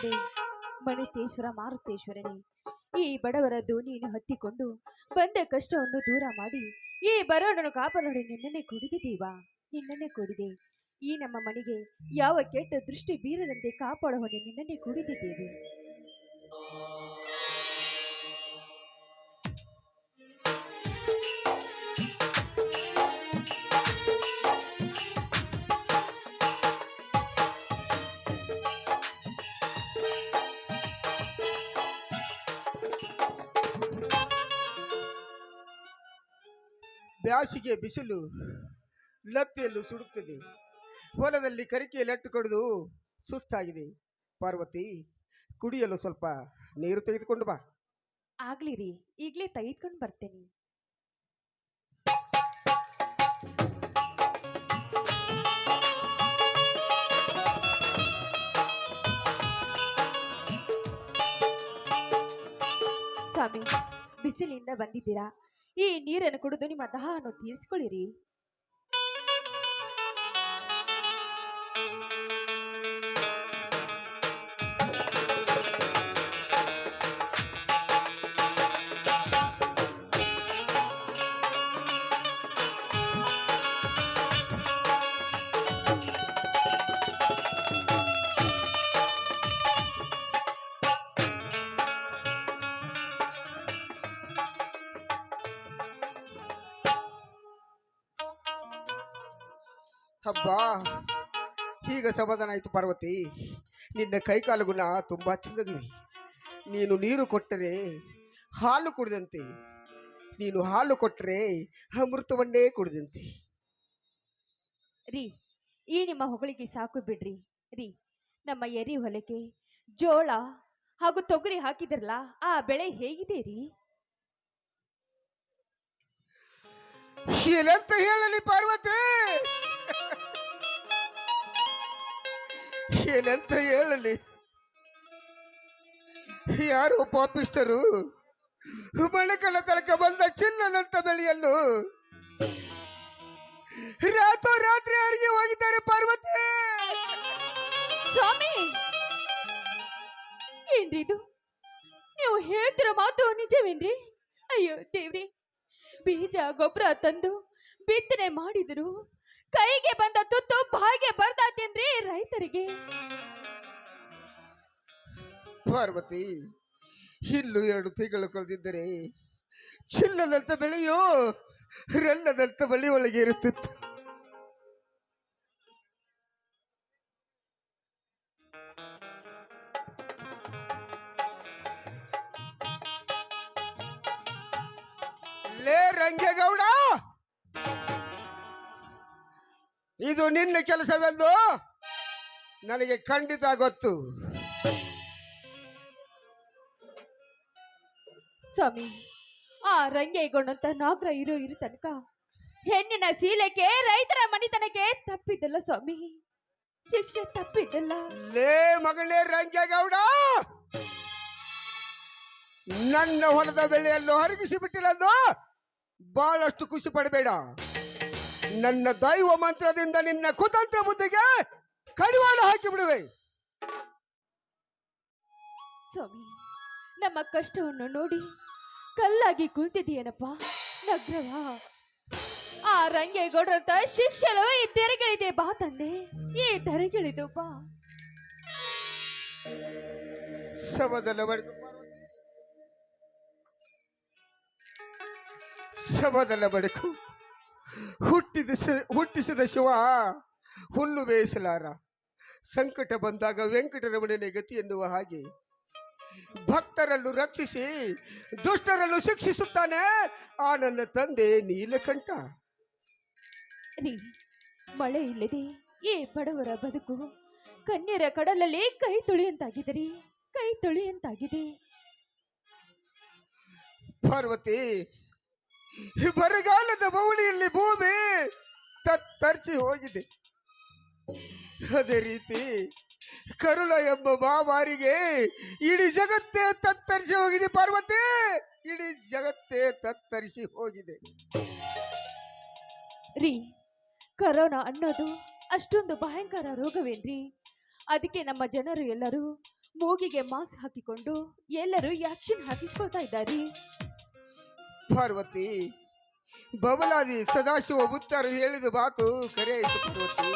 ತಂದೆ ಮಣಿತೇಶ್ವರ ಮಾರುತೇಶ್ವರನೇ, ಈ ಬಡವರ ದೋಣಿಯನ್ನು ಹತ್ತಿಕೊಂಡು ಬಂದ ಕಷ್ಟವನ್ನು ದೂರ ಮಾಡಿ ಈ ಬರೋಣನು ಕಾಪಾಡಲು ನಿನ್ನನ್ನೇ ಕುಡಿದಿದ್ದೀವಾ, ನಿನ್ನನ್ನೇ ಕುಡಿದೆ. ಈ ನಮ್ಮ ಮನೆಗೆ ಯಾವ ಕೆಟ್ಟ ದೃಷ್ಟಿ ಬೀರದಂತೆ ಕಾಪಾಡುವ ನಿನ್ನನ್ನೇ ಕುಡಿದಿದ್ದೇವೆ. ಬ್ಯಾಸಿಗೆ ಬಿಸಿಲು ಲತ್ತೆಯಲ್ಲೂ ಸುಡುತ್ತದೆ. ಹೊಲದಲ್ಲಿ ಕರಿಕೆಯಲ್ಲಿ ಅಟ್ಟು ಕಡಿದು ಸುಸ್ತಾಗಿದೆ. ಪಾರ್ವತಿ, ಕುಡಿಯಲು ಸ್ವಲ್ಪ ನೀರು ತೆಗೆದುಕೊಂಡು ಬಾ. ಆಗ್ಲಿ ರೀ, ಈಗಲೇ ತೆಗೆದುಕೊಂಡು ಬರ್ತೇನೆ. ಸ್ವಾಮಿ, ಬಿಸಿಲಿಂದ ಬಂದಿದ್ದೀರಾ, ಈ ನೀರನ್ನು ಕುಡಿದು ನಿಮ್ಮ ದಾಹವನ್ನು ತೀರಿಸಿಕೊಳ್ಳಿರಿ. ಹಬ್ಬಾ, ಈಗ ಸಮಾಧಾನ ಆಯಿತು. ಪಾರ್ವತಿ, ನಿನ್ನ ಕೈಕಾಲು ಗುಣ ತುಂಬಾ ಚೆಂದಗಿವೆ. ನೀನು ನೀರು ಕೊಟ್ಟರೆ ಹಾಲು ಕುಡಿದಂತೆ, ನೀನು ಹಾಲು ಕೊಟ್ಟರೆ ಅಮೃತವನ್ನೇ ಕುಡಿದಂತೆ. ರೀ, ಈ ನಿಮ್ಮ ಹೊಗಳಿಗೆ ಸಾಕು ಬಿಡ್ರಿ. ರೀ, ನಮ್ಮ ಎರಿ ಹೊಲಕ್ಕೆ ಜೋಳ ಹಾಗೂ ತೊಗರಿ ಹಾಕಿದ್ರಲ್ಲ, ಆ ಬೆಳೆ ಹೇಗಿದೆ ರೀ? ಏನಂತ ಹೇಳಲಿ ಪಾರ್ವತಿ, ಏನಂತ ಹೇಳಲಿ? ಯಾರೋ ಪಾಪಿಷ್ಟರು ಮಳೆಕಲ ತನಕ ಬಂದ ಚಿನ್ನದಂತ ಬೆಳೆಯನ್ನು ರಾತ್ರಿ ಅರಿಗಿ ಹೋಗಿದ್ದಾರೆ. ಪಾರ್ವತಿ ಸ್ವಾಮಿ, ಏನ್ರಿ ಇದು? ನೀವು ಹೇಳ್ತಿರೋ ಮಾತು ನಿಜವೇನ್ರಿ? ಅಯ್ಯೋ ದೇವ್ರಿ, ಬೀಜ ಗೊಬ್ಬರ ತಂದು ಬಿತ್ತನೆ ಮಾಡಿದ್ರು, ಕೈಗೆ ಬಂದ ತುತ್ತು ಬಾಯಿಗೆ ಬರ್ದಾತೇನ್ರಿ ರೈತರಿಗೆ? ಪಾರ್ವತಿ, ಇನ್ನು 2 ತಿಂಗಳು ಕಳೆದಿದ್ದರೆ ಚಿನ್ನದಂತ ಬೆಳೆಯೋ ರನ್ನದಂತ ಬಳಿ ಒಳಗೆ ಇರುತ್ತಿತ್ತು. ಲೇ ರಂಗೇಗೌಡ, ಇದು ನಿನ್ನ ಕೆಲಸವೆಂದು ನನಗೆ ಖಂಡಿತ ಗೊತ್ತು. ಸ್ವಾಮಿ, ಆ ರಂಗೇಗೌಡಂತ ನಾಗ್ರ ಇರೋ ತನಕ ಹೆಣ್ಣಿನ ಶೀಲಕ್ಕೆ ರೈತರ ಮನಿತನಕ್ಕೆ ತಪ್ಪಿದ್ದಲ್ಲ ಸ್ವಾಮಿ, ಶಿಕ್ಷೆ ತಪ್ಪಿದ್ದಲ್ಲ. ಲೇ ಮಗಳೇ ರಂಗೇಗೌಡ, ನನ್ನ ಹೊಲದ ಬೆಳೆಯನ್ನು ಹರಗಿಸಿ ಬಿಟ್ಟಿಲ್ಲಂದು ಬಹಳಷ್ಟು ಖುಷಿ ಪಡಬೇಡ. ನನ್ನ ದೈವ ಮಂತ್ರದಿಂದ ನಿನ್ನ ಕುತಂತ್ರ ಬುದ್ಧಿಗೆ ಕಡಿವಾಣ ಹಾಕಿ ಬಿಡುವೆ. ಸ್ವಾಮಿ, ನಮ್ಮ ಕಷ್ಟವನ್ನು ನೋಡಿ ಕಲ್ಲಾಗಿ ಕುಂತಿದೆಯೇನಪ್ಪ ನಗ್ರವ. ಆ ರಂಗೇಗೌಡರಂತ ಶಿಕ್ಷೆಲು ಈ ತೆರೆಗಳಿದೆ ಬಾ ತಂದೆ, ಈ ತೆರೆಗಳಿದು ಬಾ. ಶವದಲ್ಲ ಬಡಕು ಹುಟ್ಟಿಸಿದ ಶಿವ ಹುಲ್ಲು ಬೇಯಿಸಲಾರ. ಸಂಕಟ ಬಂದಾಗ ವೆಂಕಟರಮಣನೇ ಗತಿ ಎನ್ನುವ ಹಾಗೆ ಭಕ್ತರನ್ನು ರಕ್ಷಿಸಿ ದುಷ್ಟರನ್ನು ಶಿಕ್ಷಿಸುತ್ತಾನೆ ಆ ನನ್ನ ತಂದೆ ನೀಲಕಂಠ. ಮಳೆ ಇಲ್ಲದೆ ಈ ಬಡವರ ಬದುಕು ಕಣ್ಣೀರ ಕಡಲಲ್ಲಿ ಕೈ ತೊಳೆಯಂತಾಗಿದೆ ರೀ, ಕೈ ತೊಳೆಯಂತಾಗಿದೆ. ಪಾರ್ವತಿ, ಬರಗಾಲದ ಬವಳಿಯಲ್ಲಿ ಭೂಮಿ ತತ್ತರಿಸಿ ಹೋಗಿದೆ. ಅದೇ ರೀತಿ ಕರುಳ ಎಂಬ ಮಾರಿಗೆ ಇಡೀ ಜಗತ್ತೇ ತತ್ತರಿಸಿ ಹೋಗಿದೆ. ಪಾರ್ವತಿ, ಇಡೀ ಜಗತ್ತೇ ತತ್ತರಿಸಿ ಹೋಗಿದೆ. ರೀ, ಕರೋನಾ ಅನ್ನೋದು ಅಷ್ಟೊಂದು ಭಯಂಕರ ರೋಗವೇನ್ರಿ? ಅದಕ್ಕೆ ನಮ್ಮ ಜನರು ಎಲ್ಲರೂ ಮೂಗಿಗೆ ಮಾಸ್ಕ್ ಹಾಕಿಕೊಂಡು ಎಲ್ಲರೂ ವ್ಯಾಕ್ಸಿನ್ ಹಾಕಿಸ್ಕೊಳ್ತಾ ಇದ್ದಾರೆ. ಪಾರ್ವತಿ, ಬಬಲಾದಿ ಸದಾಶಿವ ಮುತ್ತಾರು ಹೇಳಿದ ಮಾತು ಕರೆ ಆಯಿತು ಪಾರ್ವತಿ.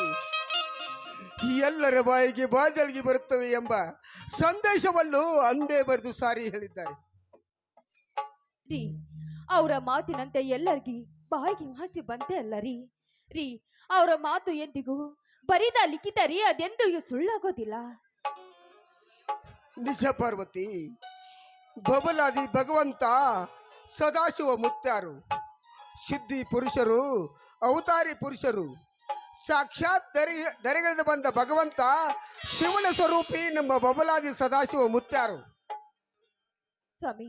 ಎಲ್ಲರ ಬಾಯಿಗೆ ಬಾಜಲ್ಗಿ ಬರುತ್ತವೆ ಎಂಬ ಸಂದೇಶವನ್ನು ಅಂದೇ ಬರೆದು ಸಾರಿ ಹೇಳಿದ್ದಾರೆ. ರೀ, ಅವರ ಮಾತಿನಂತೆ ಎಲ್ಲರಿಗೂ ಬಾಯಿಗೆ ಮಾಚಿ ಬಂತೆ ಅಲ್ಲ ರೀ. ರೀ, ಅವರ ಮಾತು ಎಂದಿಗೂ ಬರಿದ ಲಿಖಿತ ರೀ, ಅದೆಂದಿಗೂ ಸುಳ್ಳಾಗೋದಿಲ್ಲ. ನಿಜ ಪಾರ್ವತಿ, ಬಬಲಾದಿ ಭಗವಂತ ಸದಾಶಿವ ಮುತ್ಯಾರು ಸಿದ್ಧಿ ಪುರುಷರು, ಅವತಾರಿ ಪುರುಷರು, ಸಾಕ್ಷಾತ್ ದರೆಗಿಳಿದು ಬಂದ ಭಗವಂತ ಶಿವನ ಸ್ವರೂಪಿ ನಮ್ಮ ಬಬಲಾದಿ ಸದಾಶಿವ ಮುತ್ಯಾರು. ಸ್ವಾಮಿ,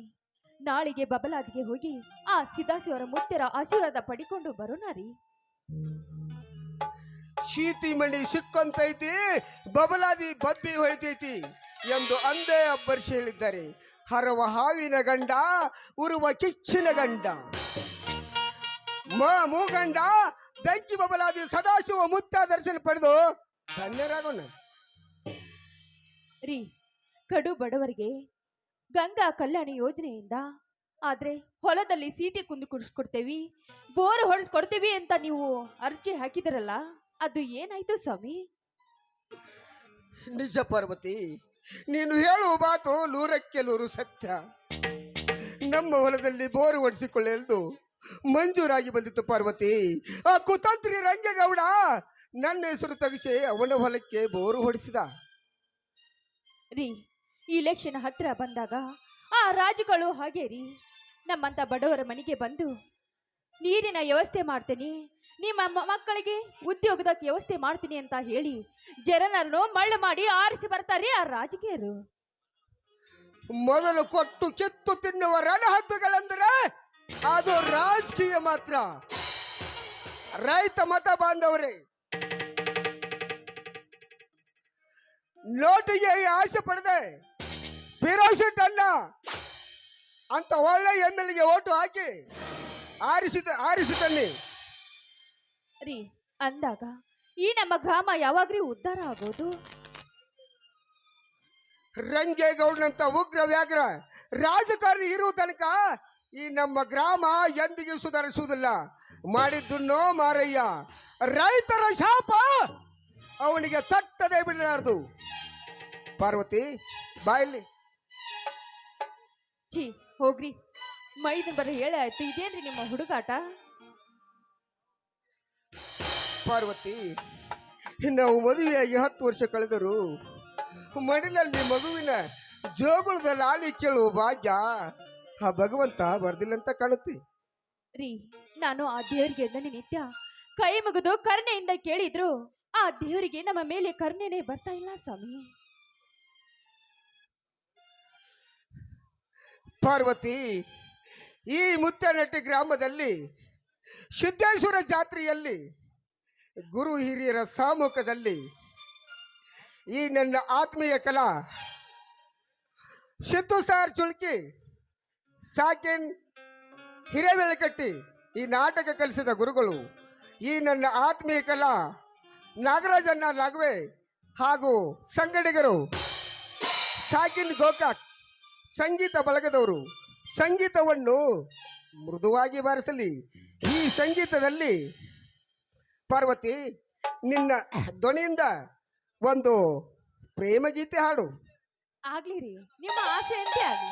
ನಾಳೆಗೆ ಬಬಲಾದಿಗೆ ಹೋಗಿ ಆ ಸಿದ್ದಾಶಿವರ ಮುತ್ಯರ ಆಶೀರ್ವಾದ ಪಡಿಕೊಂಡು ಬರೋಣ ರೀ. ಶೀತಿ ಮಣಿ ಸಿಕ್ಕಂತೈತಿ, ಬಬಲಾದಿ ಬಬ್ಬಿ ಹೊಳಿತೈತಿ ಎಂದು ಅಂದೇ ಅಬ್ಬರಿಸಿ ಹೇಳಿದ್ದಾರೆ. ಹರವ ಹಾವಿನ ಗಂಡ, ಉರುವ ಕಿಚ್ಚಿನ ಗಂಡ, ಮೂಗಂಡ ಬೆಂಕಿ ಬಬಲಾದಿ ಸದಾಶಿವ ಮುತ್ಯ ದರ್ಶನ ಪಡೆದು ಧನ್ಯರಾಗೋಣ ರೀ. ಕಡು ಬಡವರಿಗೆ ಗಂಗಾ ಕಲ್ಯಾಣ ಯೋಜನೆಯಿಂದ ಆದ್ರೆ ಹೊಲದಲ್ಲಿ ಸೀಟಿ ಕುಂದು ಕುಡಿಸ್ಕೊಡ್ತೇವಿ, ಬೋರ್ ಹೊಡೆಸ್ಕೊಡ್ತೀವಿ ಅಂತ ನೀವು ಅರ್ಜಿ ಹಾಕಿದಿರಲ್ಲ, ಅದು ಏನಾಯ್ತು ಸ್ವಾಮಿ? ನಿಜ ಪಾರ್ವತಿ, ನೀನು ಹೇಳುವ ಮಾತು 100ಕ್ಕೆ 100 ಸತ್ಯ. ನಮ್ಮ ಹೊಲದಲ್ಲಿ ಬೋರು ಹೊಡಿಸಿಕೊಳ್ಳಲು ಮಂಜೂರಾಗಿ ಬಂದಿತ್ತು ಪಾರ್ವತಿ. ಆ ಕುತಂತ್ರಿ ರಂಗೇಗೌಡ ನನ್ನ ಹೆಸರು ತೆಗೆಸಿ ಅವನ ಹೊಲಕ್ಕೆ ಬೋರು ಹೊಡಿಸಿದ. ರೀ, ಇಲೆಕ್ಷನ್ ಹತ್ರ ಬಂದಾಗ ಆ ರಾಜುಗಳು ಹಾಗೆ ರೀ, ನಮ್ಮಂತ ಬಡವರ ಮನೆಗೆ ಬಂದು ನೀರಿನ ವ್ಯವಸ್ಥೆ ಮಾಡ್ತೀನಿ, ನಿಮ್ಮ ಮಕ್ಕಳಿಗೆ ಉದ್ಯೋಗದ ವ್ಯವಸ್ಥೆ ಮಾಡ್ತೀನಿ ಅಂತ ಹೇಳಿ ಜನರನ್ನು ಮಳ್ಳು ಮಾಡಿ ಆರಿಸಿ ಬರ್ತಾರೆ ಆ ರಾಜಕೀಯರು. ಮೊದಲು ಕೊಟ್ಟು ಕಿತ್ತು ತಿನ್ನುವ ರಣಹದ್ದುಗಳೆಂದರೆ ಅದು ರಾಜಕೀಯ ಮಾತ್ರ. ರೈತ ಮತ ಬಾಂಧವರೇ, ನೋಟಿಗೆ ಆಸೆ ಪಡೆದೆ ಫಿರೋಜ್ ಅಣ್ಣ ಅಂತ ಒಳ್ಳೆ ಎಮ್ಮೆಲ್ಗೆ ಓಟು ಹಾಕಿ ಆರಿಸಿ ತನ್ನಿ ರೀ ಅಂದಾಗ ಈ ನಮ್ಮ ಗ್ರಾಮ ಯಾವಾಗ್ರಿ ಉದ್ಧಾರ ಆಗೋದು? ರಂಗೇಗೌಡನಂತ ಉಗ್ರ ವ್ಯಾಘ್ರ ರಾಜಕಾರಣಿ ಇರುವ ತನಕ ಈ ನಮ್ಮ ಗ್ರಾಮ ಎಂದಿಗೂ ಸುಧಾರಿಸುವುದಿಲ್ಲ. ಮಾಡಿದ್ದುನ್ನೋ ಮಾರಯ್ಯ, ರೈತರ ಶಾಪ ಅವನಿಗೆ ತಟ್ಟದೆ ಬಿಡಲಾರದು. ಪಾರ್ವತಿ, ಬಾಯಲ್ಲಿ ಛೀ ಹೋಗ್ರಿ, ಮೈದ ಬರ ಹೇಳ ಆಯ್ತು, ಇದೇನ್ರಿ ನಿಮ್ಮ ಹುಡುಗಾಟ? ಪಾರ್ವತಿ, ನಾವು ಮದುವೆಯಾಗಿ 10 ವರ್ಷ ಕಳೆದರು ಮಡಿಲಲ್ಲಿ ಮಗುವಿನ ಜೋಗುಳದ ಲಾಲಿ ಕೇಳುವ ಭಾಗ್ಯ ಆ ಭಗವಂತ ಬರ್ದಿಲ್ಲ ಅಂತ ಕಾಣುತ್ತೆ. ರೀ, ನಾನು ಆ ದೇವರಿಗೆ ನಿತ್ಯ ಕೈ ಮುಗಿದು ಕರುಣೆಯಿಂದ ಕೇಳಿದ್ರು ಆ ದೇವರಿಗೆ ನಮ್ಮ ಮೇಲೆ ಕರುಣೆನೇ ಬರ್ತಾ ಇಲ್ಲ ಸ್ವಾಮಿ. ಪಾರ್ವತಿ, ಈ ಮುತ್ತನಟ್ಟಿ ಗ್ರಾಮದಲ್ಲಿ ಸಿದ್ದೇಶ್ವರ ಜಾತ್ರೆಯಲ್ಲಿ ಗುರು ಹಿರಿಯರ ಸಾಮುಖದಲ್ಲಿ ಈ ನನ್ನ ಆತ್ಮೀಯ ಕಲಾ ಸಿದ್ದು ಸಾರ್ ಚುಳ್ಕಿ, ಸಾಕಿನ್ ಹಿರೇಬೆಳಕಟ್ಟಿ ಈ ನಾಟಕ ಕಲಿಸಿದ ಗುರುಗಳು, ಈ ನನ್ನ ಆತ್ಮೀಯ ಕಲಾ ನಾಗರಾಜಣ್ಣ ಲಾಗ್ವೆ ಹಾಗೂ ಸಂಗಡಿಗರು, ಸಾಕಿನ್ ಗೋಕಾಕ್ ಸಂಗೀತ ಬಳಗದವರು ಸಂಗೀತವನ್ನು ಮೃದುವಾಗಿ ಬಾರಿಸಲಿ. ಈ ಸಂಗೀತದಲ್ಲಿ ಪಾರ್ವತಿ, ನಿನ್ನ ಧ್ವನಿಯಿಂದ ಒಂದು ಪ್ರೇಮ ಗೀತೆ ಹಾಡು. ಆಗ್ಲಿ ರೀ, ನಿಮ್ಮ ಆಸೆ ಅಂತೆ ಆಗ್ಲಿ.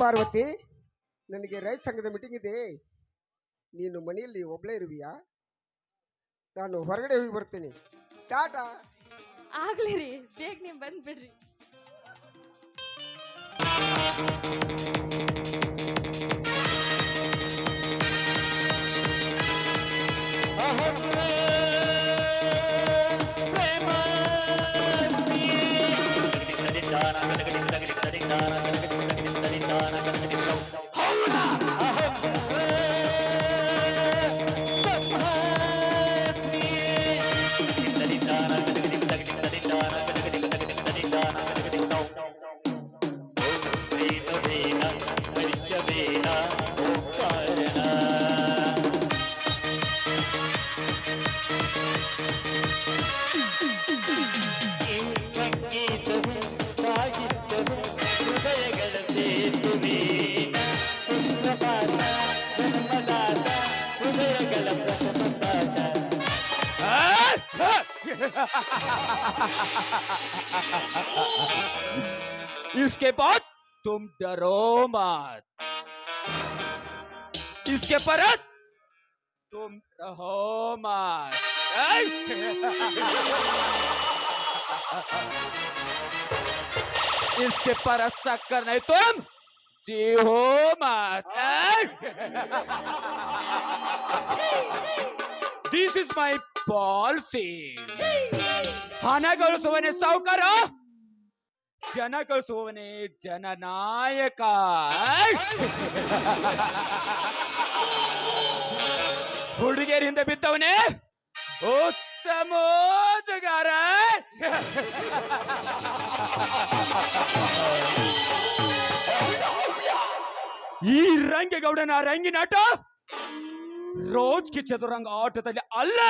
ಪಾರ್ವತಿ, ನನಗೆ ರೈತ ಸಂಘದ ಮೀಟಿಂಗ್ ಇದೆ. ನೀನು ಮನೆಯಲ್ಲಿ ಒಬ್ಳೇ ಇರುವಿಯಾ? ನಾನು ಹೊರಗಡೆ ಹೋಗಿ ಬರ್ತೀನಿ. ಟಾಟಾ. ಆಗ್ಲಿ ರೀ, ಬೇಗ ನೀವು ಬಂದ್ಬಿಡ್ರಿ. इसके बाद तुम डरो मत, इसके परत तुम रहो मत। इसके परत शक्कर नहीं तुम जी हो मत। This is my policy. ಹಣ ಗಳಿಸುವವನೇ ಸಾಹುಕಾರ, ಜನ ಗಳಿಸುವವನೇ ಜನನಾಯಕ. ಹುಡುಗಿಯರ ಹಿಂದೆ ಬಿದ್ದವನೇ ಉತ್ತಮೋಜಗಾರ. ಈ ರಂಗೇಗೌಡನ ರಂಗಿನಾಟ ರೋಜ್ ಕಿ ಚದುರಂಗ ಆಟದಲ್ಲಿ ಅಲ್ಲ.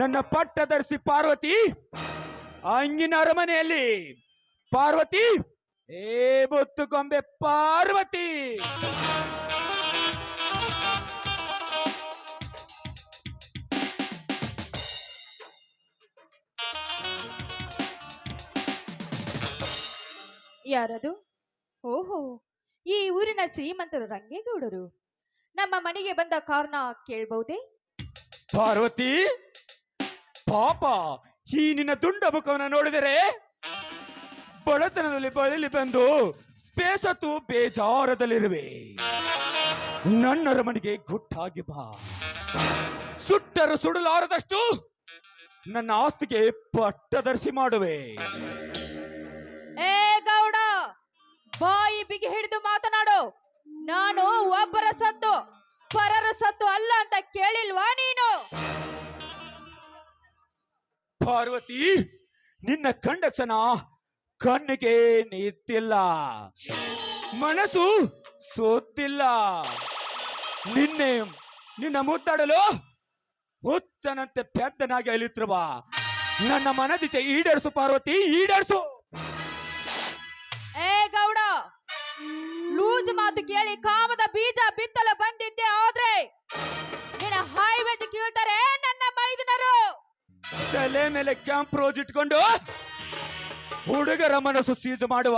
ನನ್ನ ಪಟ್ಟದರ್ಶಿ ಪಾರ್ವತಿ ಅಂಗಿನ ಅರಮನೆಯಲ್ಲಿ ಪಾರ್ವತಿ, ಏ ಬೊತ್ತು ಗೊಂಬೆ ಪಾರ್ವತಿ. ಯಾರದು? ಓಹೋ, ಈ ಊರಿನ ಶ್ರೀಮಂತರು ರಂಗೇಗೌಡರು. ನಮ್ಮ ಮನೆಗೆ ಬಂದ ಕಾರಣ ಕೇಳಬಹುದೇ? ಪಾರ್ವತಿ, ಪಾಪ ಈ ನಿನ್ನ ದುಂಡ ಮುಖವನ್ನು ನೋಡಿದರೆ ಬಡತನದಲ್ಲಿ ಬಳಲಿ ಬಂದು ಬೇಸತ್ತು ಬೇಜಾರದಲ್ಲಿರುವೆ. ನನ್ನರ ಮನೆಗೆ ಗುಟ್ಟಾಗಿ ಬಾ. ಸುಟ್ಟರು ಸುಡಲಾರದಷ್ಟು ನನ್ನ ಆಸ್ತಿಗೆ ಪಟ್ಟದರ್ಶಿ ಮಾಡುವೆ. ಏ ಗೌಡ, ಬಾಯಿ ಬಿಗಿ ಹಿಡಿದು ಮಾತನಾಡು. ನಾನು ಒಬ್ಬರ ಸತ್ತು ಪರರ ಸತ್ತು ಅಲ್ಲ ಅಂತ ಕೇಳಿಲ್ವಾ ನೀನು? ಪಾರ್ವತಿ, ನಿನ್ನ ಕಂಡಕ್ಷಣ ಕಣ್ಣಿಗೆ ನಿಂತಿಲ್ಲ, ಮನಸ್ಸು ಸೋತಿಲ್ಲ. ನಿನ್ನ ಮುದ್ದಾಡಲು ಹುಚ್ಚನಂತೆ ಪೆದ್ದನಾಗಿ ಅಲಿತ್ರುವ ನನ್ನ ಮನದಿಚೆ ಈಡೇರಿಸು ಪಾರ್ವತಿ, ಈಡೇರಿಸು. ಏ ಗೌಡ, ಲೂಜ್ ಮಾತು ಕೇಳಿ ಕಾಮದ ಬೀಜ ಬಿತ್ತಲು ಬಂದಿದ್ದೆ ಆದ್ರೆ ನಿನ್ನ ಹೈವೇಜ್ ಕೀಳ್ತಾರೆ ನನ್ನ ಮೈದುನರು. ತಲೆ ಮೇಲೆ ಕ್ಯಾಂಪ್ ರೋಜ್ ಇಟ್ಕೊಂಡು ಹುಡುಗರ ಮನಸ್ಸು ಸೀಜು ಮಾಡುವ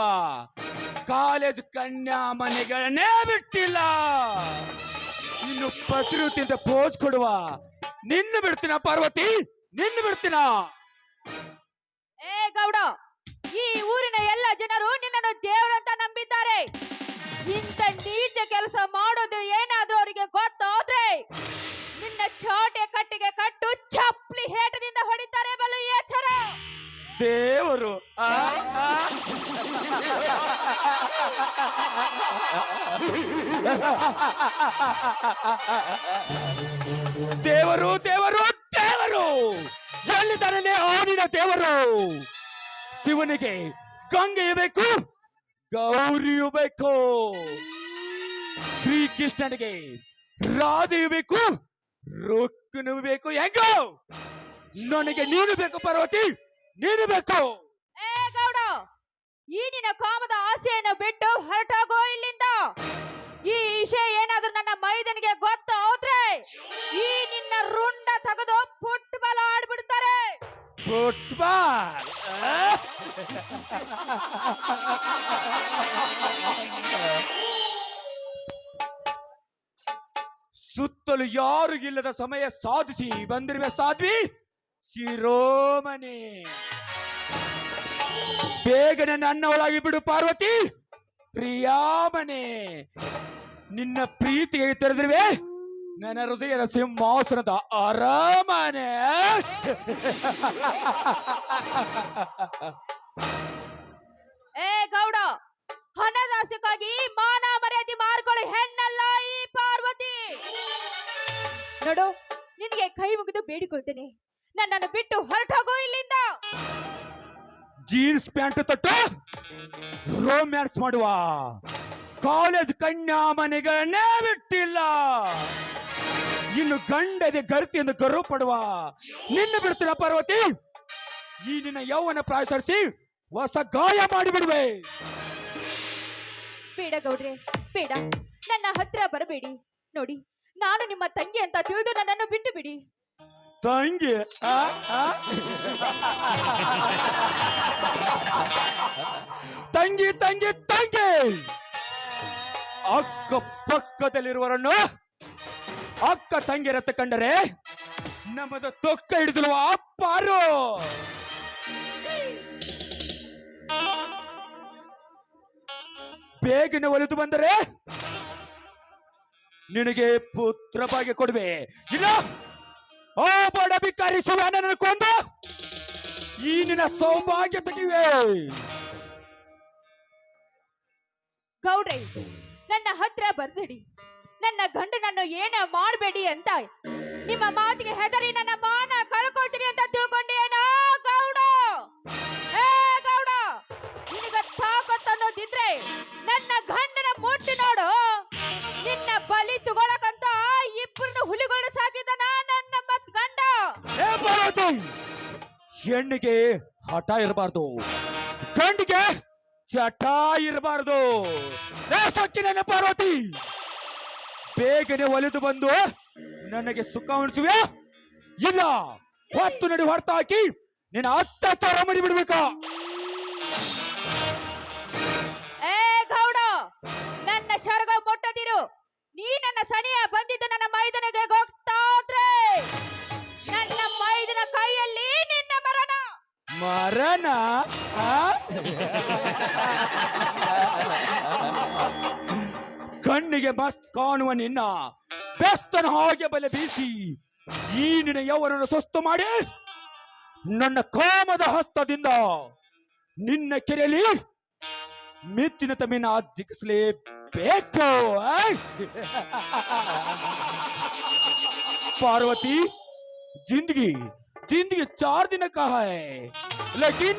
ಕಾಲೇಜ್ ಕನ್ಯಾ ಮನೆಗಳನ್ನೇ ಬಿಟ್ಟಿಲ್ಲ. ಇನ್ನು ಪತಿರುತಿಂದ ಪೋಜ್ ಕೊಡುವ ನಿನ್ನ ಬಿಡ್ತೀನ ಪಾರ್ವತಿ, ನಿನ್ನ ಬಿಡ್ತೀನ. ಏ ಗೌಡ, ಈ ಊರಿನ ಎಲ್ಲ ಜನರು ನಿನ್ನನ್ನು ದೇವರಂತ ನಂಬಿದ್ದಾರೆ. ಇಂಥ ನೀಚ ಕೆಲಸ ಮಾಡೋದು ಏನಾದ್ರೂ ಅವರಿಗೆ ಗೊತ್ತಾದ್ರೆ ನಿನ್ನ ಚಾಟೆ ಕಟ್ಟಿಗೆ ಕಟ್ಟು ಚಪ್ಪಲಿ ಹೇಟದಿಂದ ಹೊಡಿತಾರೆ. ಬಲು ಎಚ್ಚರ. ದೇವರು ದೇವರು ದೇವರು ದೇವರು ಎಲ್ಲಿದ್ದಾನೆ ಅವನಿನ ದೇವರು? ಶಿವನಿಗೆ ಗಂಗೆಯು ಬೇಕು, ಗೌರಿಯು ಬೇಕು. ಶ್ರೀಕೃಷ್ಣನಿಗೆ ರಾಧೆಯು ಬೇಕು, ರುಕ್ನು ಬೇಕು. ಹೆಂಗೋ ನನಗೆ ನೀನು ಬೇಕು ಪಾರ್ವತಿ, ನೀನು ಬೇಕು. ಏ ಗೌಡ, ಈ ನಿನ್ನ ಕಾಮದ ಆಸೆಯನ್ನು ಬಿಟ್ಟು ಹೊರಟೋಗೋ ಇಲ್ಲಿಂದ. ಈ ವಿಷಯ ಏನಾದ್ರೂ ನನ್ನ ಮೈದನಿಗೆ ಗೊತ್ತು ಹೋದ್ರೆ ಈ ನಿನ್ನ ರುಂಡ ತೆಗೆದು ಫುಟ್ಬಾಲ್ ಆಡ್ಬಿಡ್ತಾರೆ. ಫುಟ್ಬಾಲ್ ಸುತ್ತಲೂ ಯಾರು ಇಲ್ಲದ ಸಮಯ ಸಾಧಿಸಿ ಬಂದಿರುವೆ ಸಾಧ್ವಿ ಶಿರೋಮಣಿ. ಬೇಗನೆ ನನ್ನ ಒಳಗೆ ಬಿಡು ಪಾರ್ವತಿ ಪ್ರಿಯಾಮಣಿ. ನಿನ್ನ ಪ್ರೀತಿಗೆ ತೆರೆದಿರುವೆ ನನ್ನ ಹೃದಯದ ಸಿಂಹಾಸನದ ಅರಮನೆ. ಏ ಗೌಡ, ಹಣದಾಸಕ್ಕಾಗಿ ಮಾನ ಮರ್ಯಾದೆ ಮಾರ್ಕೊಳ್ಳಿ ಹೆಣ್ಣಲ್ಲ ಈ ಪಾರ್ವತಿ. ನೋಡು, ನಿನಗೆ ಕೈ ಮುಗಿದು ಬೇಡಿಕೊಳ್ತೇನೆ, ನನ್ನನ್ನು ಬಿಟ್ಟು ಹೊರಟೋಗು ಇಲ್ಲಿಂದ. ಜೀನ್ಸ್ ಪ್ಯಾಂಟ್ ತೊಟ್ಟು ರೋಮ್ಯಾನ್ಸ್ ಮಾಡುವ ಕಾಲೇಜ್ ಕನ್ಯಾ ಮನೆಗಳನ್ನೇ ಬಿಟ್ಟಿಲ್ಲ. ಇನ್ನು ಗಂಡದೆ ಗರ್ತಿ ಎಂದು ಗರ್ವ ಪಡುವ ನಿನ್ನ ಬಿಡ್ತೀನ ಪಾರ್ವತಿ. ಈ ನಿನ್ನ ಯೌವನ ಪ್ರಾಯಸರಿಸಿ ಹೊಸ ಗಾಯ ಮಾಡಿಬಿಡುವೆ. ಬೇಡ ಗೌಡ್ರೆ, ಬೇಡ, ನನ್ನ ಹತ್ರ ಬರಬೇಡಿ. ನೋಡಿ, ನಾನು ನಿಮ್ಮ ತಂಗಿ ಅಂತ ತಿಳಿದು ನನ್ನನ್ನು ಬಿಟ್ಟು ಬಿಡಿ. ತಂಗಿ ತಂಗಿ ತಂಗಿ ತಂಗಿ ಅಕ್ಕ ಪಕ್ಕದಲ್ಲಿರುವವರನ್ನು ಅಕ್ಕ ತಂಗಿರತ್ತ ಕಂಡರೆ ನಮ್ಮದ ತೊಕ್ಕ ಹಿಡಿದಿರುವ ಅಪ್ಪಾರು. ಬೇಗನೆ ಒಲಿದು ಬಂದರೆ ನಿನಗೆ ಪುತ್ರ ಭಾಗ್ಯ ಕೊಡುವೆ. ಇಲ್ಲ ಓ ಬಡ ಬಿಕಾರಿ ಶಿವನನ್ನು ಕೊಂದು ಈ ನಿನ್ನ ಸೌಭಾಗ್ಯ ತೆಗಿವೆ. ಗೌಡ್ರೆ, ನನ್ನ ಹತ್ರ ಬರ್ದಿಡಿ. ನನ್ನ ಗಂಡನನ್ನು ಏನ ಮಾಡಬೇಡಿ ಅಂತ ನಿಮ್ಮ ಮಾತಿಗೆ ಹೆದರಿ ನನ್ನ ಮಾನ ಕಳ್ಕೊಳ್ತೀನಿ ಅಂತ ತಿಳ್ಕೊಂಡೇನೋ ಗೌಡ? ಏ ಗೌಡ, ನಿನಗ ತಾಕತ್ತು ಅನ್ನೋದಿದ್ರೆ ನನ್ನ ಗಂಡನ ಮುಟ್ಟಿ ನೋಡು. ನಿನ್ನ ಬಲಿ ತಗೊಳಕಂತ ಇಬ್ಬರನ್ನು ಹುಲಿಗಳು ಸಾಕಿದನ ನನ್ನ ಮತ್ ಗಂಡ. ಹೆಣ್ಣಿಗೆ ಹಠ ಇರಬಾರ್ದು, ಗಂಡಿಗೆ ಚಟ ಇರಬಾರ್ದು. ಸೊಕ್ಕಿನ ಪಾರ್ವತಿ, ಬೇಗನೆ ಒಲಿದು ಬಂದು ನನಗೆ ಸುಖ ಉಣಿಸುವೆ. ಇಲ್ಲ ಹೊತ್ತು ನಡಿ ಹೊರತು ಹಾಕಿ ನಿನ್ನ ಅತ್ಯಾಚಾರ ಮಾಡಿಬಿಡ್ಬೇಕ. ಏ ಗೌಡ, ನನ್ನ ಶರ್ಗ ಮುಟ್ಟದಿರು. ನೀ ನನ್ನ ಸನಿಯ ಬಂದಿದ್ದ ನನ್ನ ಮೈದನಿಗೆ ಗೊತ್ತಾದ್ರೆ ನನ್ನ ಮೈದನ ಕೈಯಲ್ಲಿ ನಿನ್ನ ಮರಣ. ಮರಣ ಕಣ್ಣಿಗೆ ಮಸ್ತ್ ಕಾಣುವ ನಿನ್ನ ಬೆಸ್ತನ ಹಾಗೆ ಬಲೆ ಬೀಸಿ ಈ ನಿನ್ನ ಯೌವನವನ್ನು ಸುಸ್ತು ಮಾಡಿ ನನ್ನ ಕಾಮದ ಹಸ್ತದಿಂದ ನಿನ್ನ ಕೆರೆಯಲ್ಲಿ ಮೆಚ್ಚಿನ ತಮ್ಮಿನ ಜಿಗಿಸಲೇಬೇಕು. पार्वती जिंदगी जिंदगी 4 दिन का है, लेकिन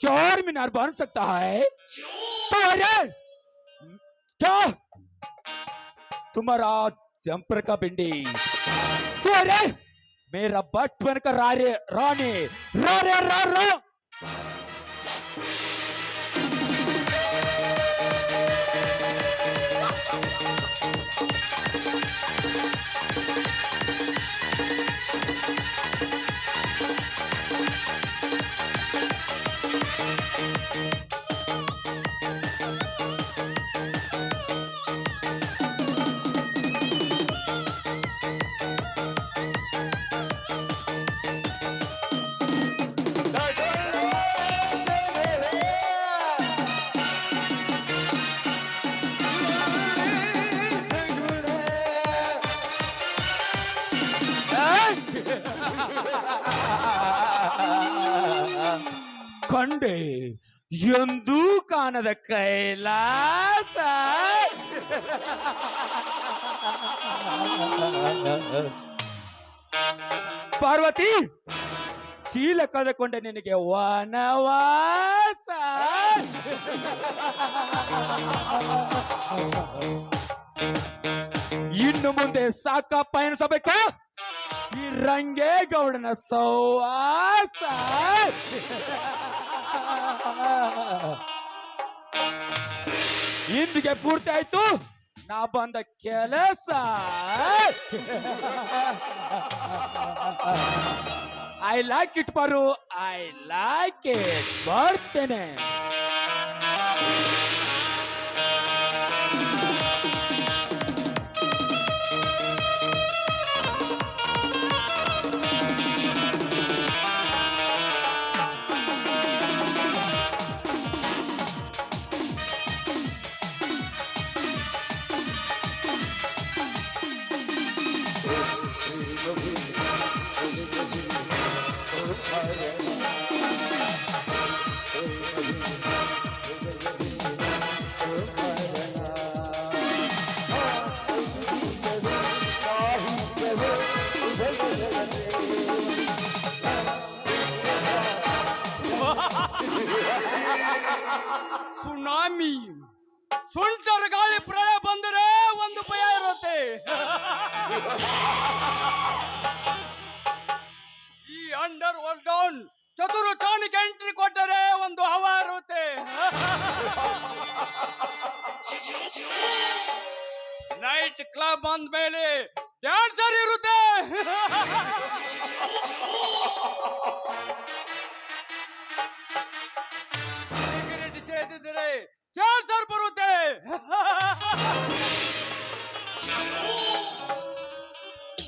4 मीनार बन सकता है। तो अरे क्या तुम्हारा जंपर का भिंडी, तो अरे मेरा बचपन का रारे रानी रा रा रा रा। ಕಂಡೆ ಎಂದೂ ಕಾಣದ ಕೈಲಾಸ, ಪಾರ್ವತಿ ಚೀಲ ಕಳೆದುಕೊಂಡೆ ನಿನಗೆ ವನವಾಸ. ಇನ್ನು ಮುಂದೆ ಸಾಕ ಪಯಣಿಸಬೇಕು ಈ ರಂಗೇಗೌಡನ ಸೌವಾಸ. ಇಂದಿಗೆ ಪೂರ್ತಿ ಆಯ್ತು ನಾ ಬಂದ ಕೆಲಸ ಐ ಲೈಕ್ ಇಟ್ ಪರು, ಐ ಲೈಕ್ ಇಟ್. ಬರ್ತೇನೆ. ಸುನಾಮಿ, ಸುಂಟರ ಗಾಳಿ ಪ್ರಳಯ ಬಂದರೆ ಒಂದು ಭಯ ಇರುತ್ತೆ. ಈ ಅಂಡರ್ ವರ್ಲ್ಡ್ ಡೌನ್ ಚತುರು ಚಾಣಿಗೆ ಎಂಟ್ರಿ ಕೊಟ್ಟರೆ ಒಂದು ಹವಾ ಇರುತ್ತೆ. ನೈಟ್ ಕ್ಲಬ್ ಅಂದ್ಮೇಲೆ ಡ್ಯಾನ್ಸರ್ ಇರುತ್ತೆ. ಸಿಗರೇಟ್ ಸೇದಿದ್ರೆ ಡ್ಯಾನ್ಸರ್ ಬರುತ್ತೆ.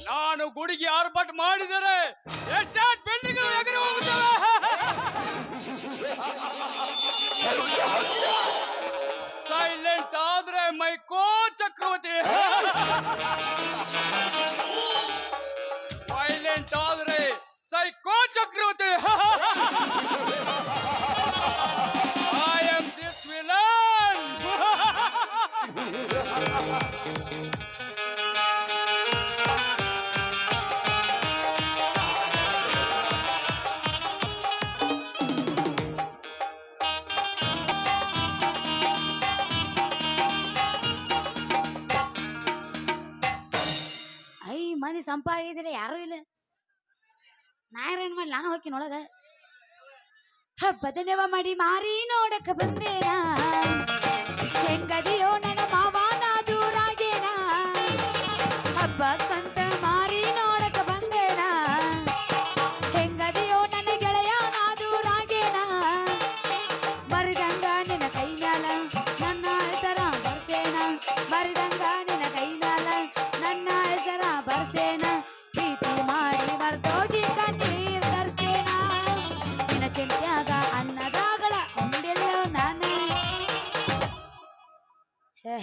ನಾನು ಗುಡಿಗೆ ಆರ್ಭಟ ಮಾಡಿದರೆ ಎಸ್ಟೇಟ್ ಬಿಲ್ಡಿಂಗ್ ಎಗರಿ ಹೋಗುತ್ತವೆ. ಸೈಲೆಂಟ್ ಆದ್ರೆ ಮೈಕೋ ಚಕ್ರವರ್ತಿ, ವೈಲೆಂಟ್ ಆದ್ರೆ psycho Chakravarthi. I am this villain. ಮಂದಿ ಸಂಪಾಗಿದ್ರೆ ಯಾರು ಇಲ್ಲ. ನಾಯರೇನ್ ಮಾಡಿ ನಾನು ಹೋಗಿನ ಒಳಗ ಹಬ್ಬದ ನೆವ ಮಾಡಿ ಮಾರಿ ನೋಡಕ ಬಂದೇನ. ಹೆಂಗದಿಯೋ ನನ್ನ ಮಾವನ ದೂರಾಗೇನ. ಹಬ್ಬಕ್ಕಂತ ಮಾರಿ ನೋಡಕ ಬಂದೇನ. ಹೆಂಗದಿಯೋ ನನ್ನ ಗೆಳೆಯ ನಾ ದೂರಾಗೇನ. ಬರಿದಂಗ ನಿನ್ನ ಕೈ ಮ್ಯಾಲ ನನ್ನ ಹೆಸರ ಬರ್ಸೇನ. ಬರಿದಂಗ ನಿನ್ನ ಕೈ ಮ್ಯಾಲ ನನ್ನ ಹೆಸರ ಬರ್ಸೇನ. ಪ್ರೀತಿ ಮಾಡಿ ಮರ್ತೋಗಿ ಕಣ್ಣೀರ್ ತರ್ಸೇನ. ನಿನ್ನ ಚಿಂತ್ಯಾಗ ಅನ್ನದಾಗಳ ಉಂಡಿಲ್ಲ ನಾನು.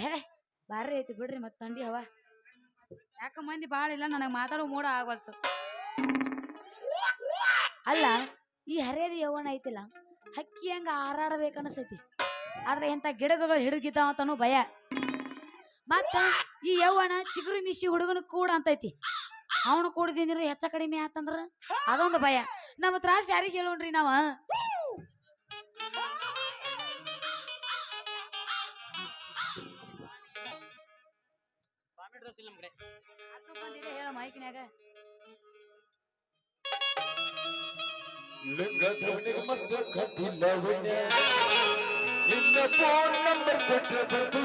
ಹೇ ಬಾರಿ ಐತಿ ಬಿಡ್ರಿ ಮತ್ ತಂಡಿ ಹವ. ಯಾಕ ಮಂದಿ ಬಾಳ ಇಲ್ಲ, ನನಗ್ ಮಾತಾಡೋ ಮೂಡ ಆಗವಲ್ತು. ಅಲ್ಲ ಈ ಹರಿಯದ ಯೌವನ ಐತಿಲ್ಲ, ಹಕ್ಕಿ ಹಂಗ ಹಾರಾಡಬೇಕನ್ಸೈತಿ. ಆದ್ರೆ ಇಂಥ ಗಿಡಗಳು ಹಿಡಿಗಿದ್ದಾವ ಅಂತನೂ ಭಯ. ಮತ್ತ ಈ ಯೌವನ ಚಿಗುರು ಮಿಶಿ ಹುಡುಗನ ಕೂಡ ಅಂತೈತಿ. ಅವನು ಕೂಡದಿಂದ್ರೆ ಹೆಚ್ಚ ಕಡಿಮೆ ಆತಂದ್ರ ಅದೊಂದು ಭಯ. ನಮ್ಮ ತ್ರಾಸ ಯಾರಿಗೆ ಹೇಳೋಣ್ರಿ ನಾವ. ಹೇಳ ಮೈಕಿನ್ಯಾಗ ಫೋನ್ ನಂಬರ್ ಕೊಟ್ಟರೆ ಬರ್ತು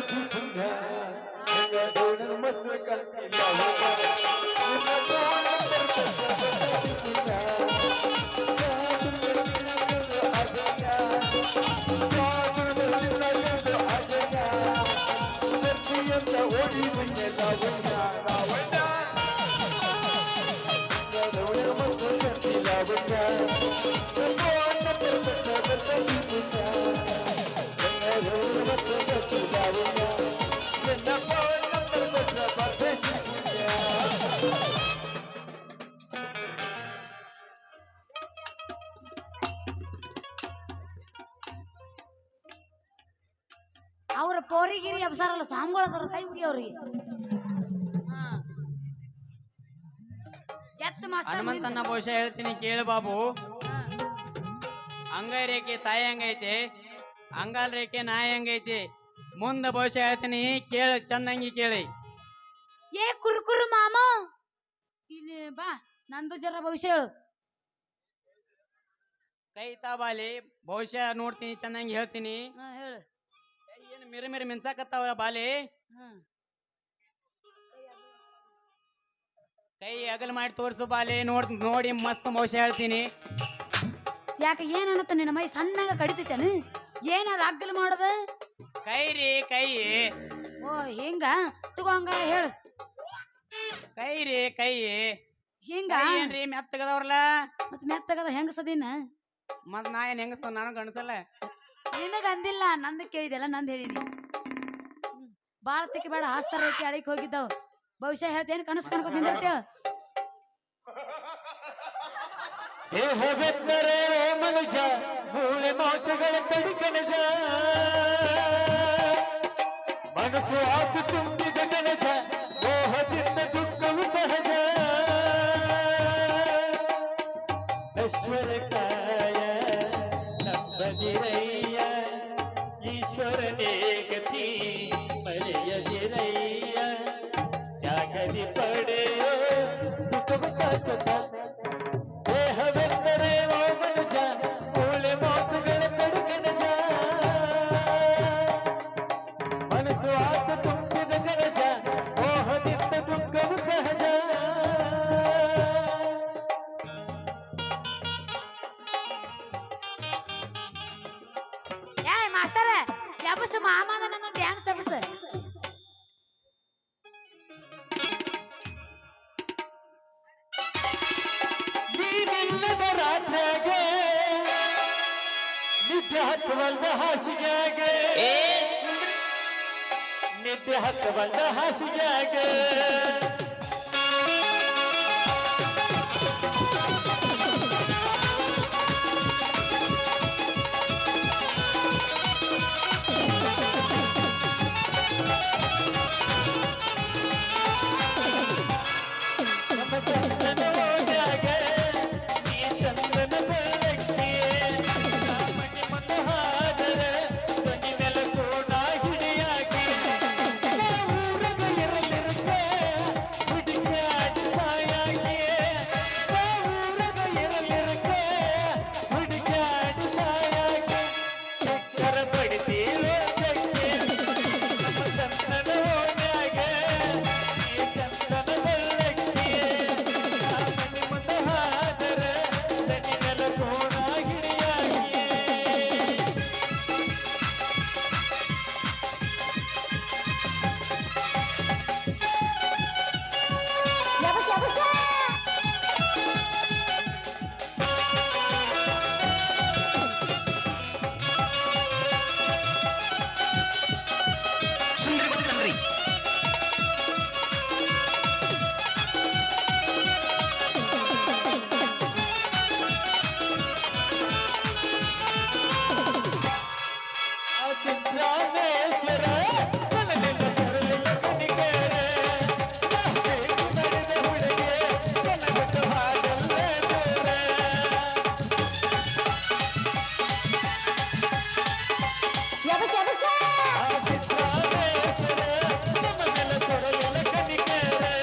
ಅವ್ರ ಪೋರಿಗಿರಿ ಅಬ್ಸಾರಲ್ಲ ಸ್ವಾಮಿಗಳದ್ರ ಕೈ ಮುಗಿಯವ್ರಿ. ಎತ್ತ ಮಾಸ್ತರ್ ಹನುಮಂತನ ಭವಿಷ್ಯ ಹೇಳ್ತೀನಿ ಕೇಳು ಬಾಬು. ಅಂಗೈ ರೇಖೆ ತಾಯಿ ಹಂಗೈತಿ, ಅಂಗಾಲ್ ರೇಖೆ ನಾಯಿ ಹಂಗೈತಿ. ಮುಂದ ಭವಿಷ್ಯ ಹೇಳ್ತೀನಿ ಕೇಳು, ಚಂದಂಗಿ ಕೇಳಿ. ಏ ಕುರ್ಕುರು ಮಾಮ ಇಲ್ಲಿ ಬಾ, ನಂದು ಜರ ಭವಿಷ್ಯ ಹೇಳು. ಕೈ ಬಾಲಿ ಭವಿಷ್ಯ ನೋಡ್ತೀನಿ, ಚಂದಂಗಿ ಹೇಳ್ತೀನಿ. ಹೇಳು. ಏನು ಮಿರಿ ಮಿರಿ ಮಿನ್ಸಾಕತ್ತಾವ್ರ ಬಾಲಿ. ಕೈ ಅಗಲ್ ಮಾಡಿ ತೋರ್ಸು ಬಾಲೆ ನೋಡಿ ಮಸ್ತ್ ಮೋಸ ಹೇಳ್ತೀನಿ. ಯಾಕೆ ಏನನ್ನತ್ತ ನಿನ್ನ ಮೈ ಸಣ್ಣಗ ಕಡಿತೈತೇನು? ಏನದ ಅಗ್ಗಲ್ ಮಾಡೋದ? ಕೈ ರೀ ಕೈ. ಓ ಹಿಂಗ ತಗೋಂಗಾರ ಹೇಳು. ಕೈ ರೀ ಕೈ. ಹಿಂಗ ಏನ್ರಿ ಮೆತ್ತಗದವ್ರಲ್ಲ? ಮತ್ ಮೆತ್ತಗದ ಹೆಂಗಸದಿನ? ಮತ್ ನಾ ಏನ್ ಹೆಂಗಸ್ತ ನನಗ ಅನ್ಸಲ್ಲ. ನಿನಗ ಅಂದಿಲ್ಲ, ನಂದು ಕೇಳಿದೆಲ್ಲ ನಂದು ಹೇಳಿನಿ. ಬಾಳ ತಿಕ್ಕಿ ಬೇಡ, ಹಾಸ್ತಾರ ಐತಿ ಅಳಿಕ್ ಹೋಗಿದ್ದಾವ್. ಭವಿಷ್ಯ ಹೇಳ್ತೇನ್ ಕನಸು ಕಣ್ಕೊಂಡ್ ನಿಂದಿರ್ತೇವ. ದೇಹವೆಂದರೆ ಮನುಜ, ಮೂಳೆ ಮಾಂಸಗಳ ತಡಿಕನಜ, ಮನಸ್ಸು ಆಸೆ ತುಂಬಿದ ಕನಜ, ಮೋಹದಿಂದ ದುಃಖವು ಸಹಜ. ನಶ್ವರ ಕಾಯ ನಂಬದಿರಯ್ಯ, ಈಶ್ವರನೇ ಗತಿ ಮರೆಯದಿರಯ್ಯ. ತ್ಯಾಗದಿ ಪಡೆಯೋ ಸುಖವು ಶಾಶ್ವತ. ದೇಹವೆಂದರೆ ಮನುಜ, ಮೂಳೆ ಮಾಂಸಗಳ ತಡಿಕನಜ, ಮನಸ್ಸು ಆಸೆ ತುಂಬಿದ ಕನಜ, ಮೋಹದಿಂದ ದುಃಖವು ಸಹಜ. ಏ ಮಾಸ್ತರ ಎಬಸ್ ಮಾಮನ ನನ್ನ ಡ್ಯಾನ್ಸ್ ಎಬಸ್. ನೀನಿಲ್ಲದ ರಾತ್ರಿಯಾಗೆ ನಿದ್ದೆ ಹತ್ತವಲ್ಲ ಹಾಸಿಗೆಯಾಗೆ, ನಿದ್ದೆ ಹತ್ತವಲ್ಲ ಹಾಸಿಗೆಯಾಗೆ. ನಮ್ಮ ಚಂದನ ಓಡ್ಯಾಗೆ, ಈ ಚಂದನ ಬೆಳಗ್ಗೆ, ಮನೆ ಮುಂದೆ ಹಾದರೆ ಧ್ವನಿ ನೆಲಕ್ಕೂ ನಾ ಹಿಡಿಯಾಗಿ. ಊರಗ ಇರಲಿರುತ್ತೆ ಹುಡುಕ್ಯಾಡಿ ಸಾಯಾಗಿ, ಊರಗ ಇರಲಿರುತ್ತೆ ಹುಡುಕ್ಯಾಡಿ ಸಾಯಾಗಿ. ಚಕ್ಕರ ಬಡಿಸಿ ಲೋಕಕ್ಕೆ ನಮ್ಮ ಚಂದನ ಓಡ್ಯಾಗೆ, ಈ ಚಂದನ ಬೆಳಗ್ಗೆ, ಮನೆ ಮುಂದೆ ಹಾದರೆ ಧ್ವನಿ ನೆಲಕ್ಕೂ ನಾ ಹಿಡಿಯಾಗಿ. ಆ ಸಿದ್ರಾಮೇಶ್ವರ ಮನಲಿಲ್ಲ ಬರಲಿಲ್ಲ ಕಣಿಕೇರೆ, ಬೇಕು ನಡೆದ ಹುಡುಗೆ ಕನಗಟ್ಟು ಹಾಡಲ್ಲೇ ಬೇರೆ. ಆ ಸಿದ್ರಾಮೇಶ್ವರ ಮನಲಿಲ್ಲ ಬರಲಿಲ್ಲ ಕಣಿಕೇರೆ,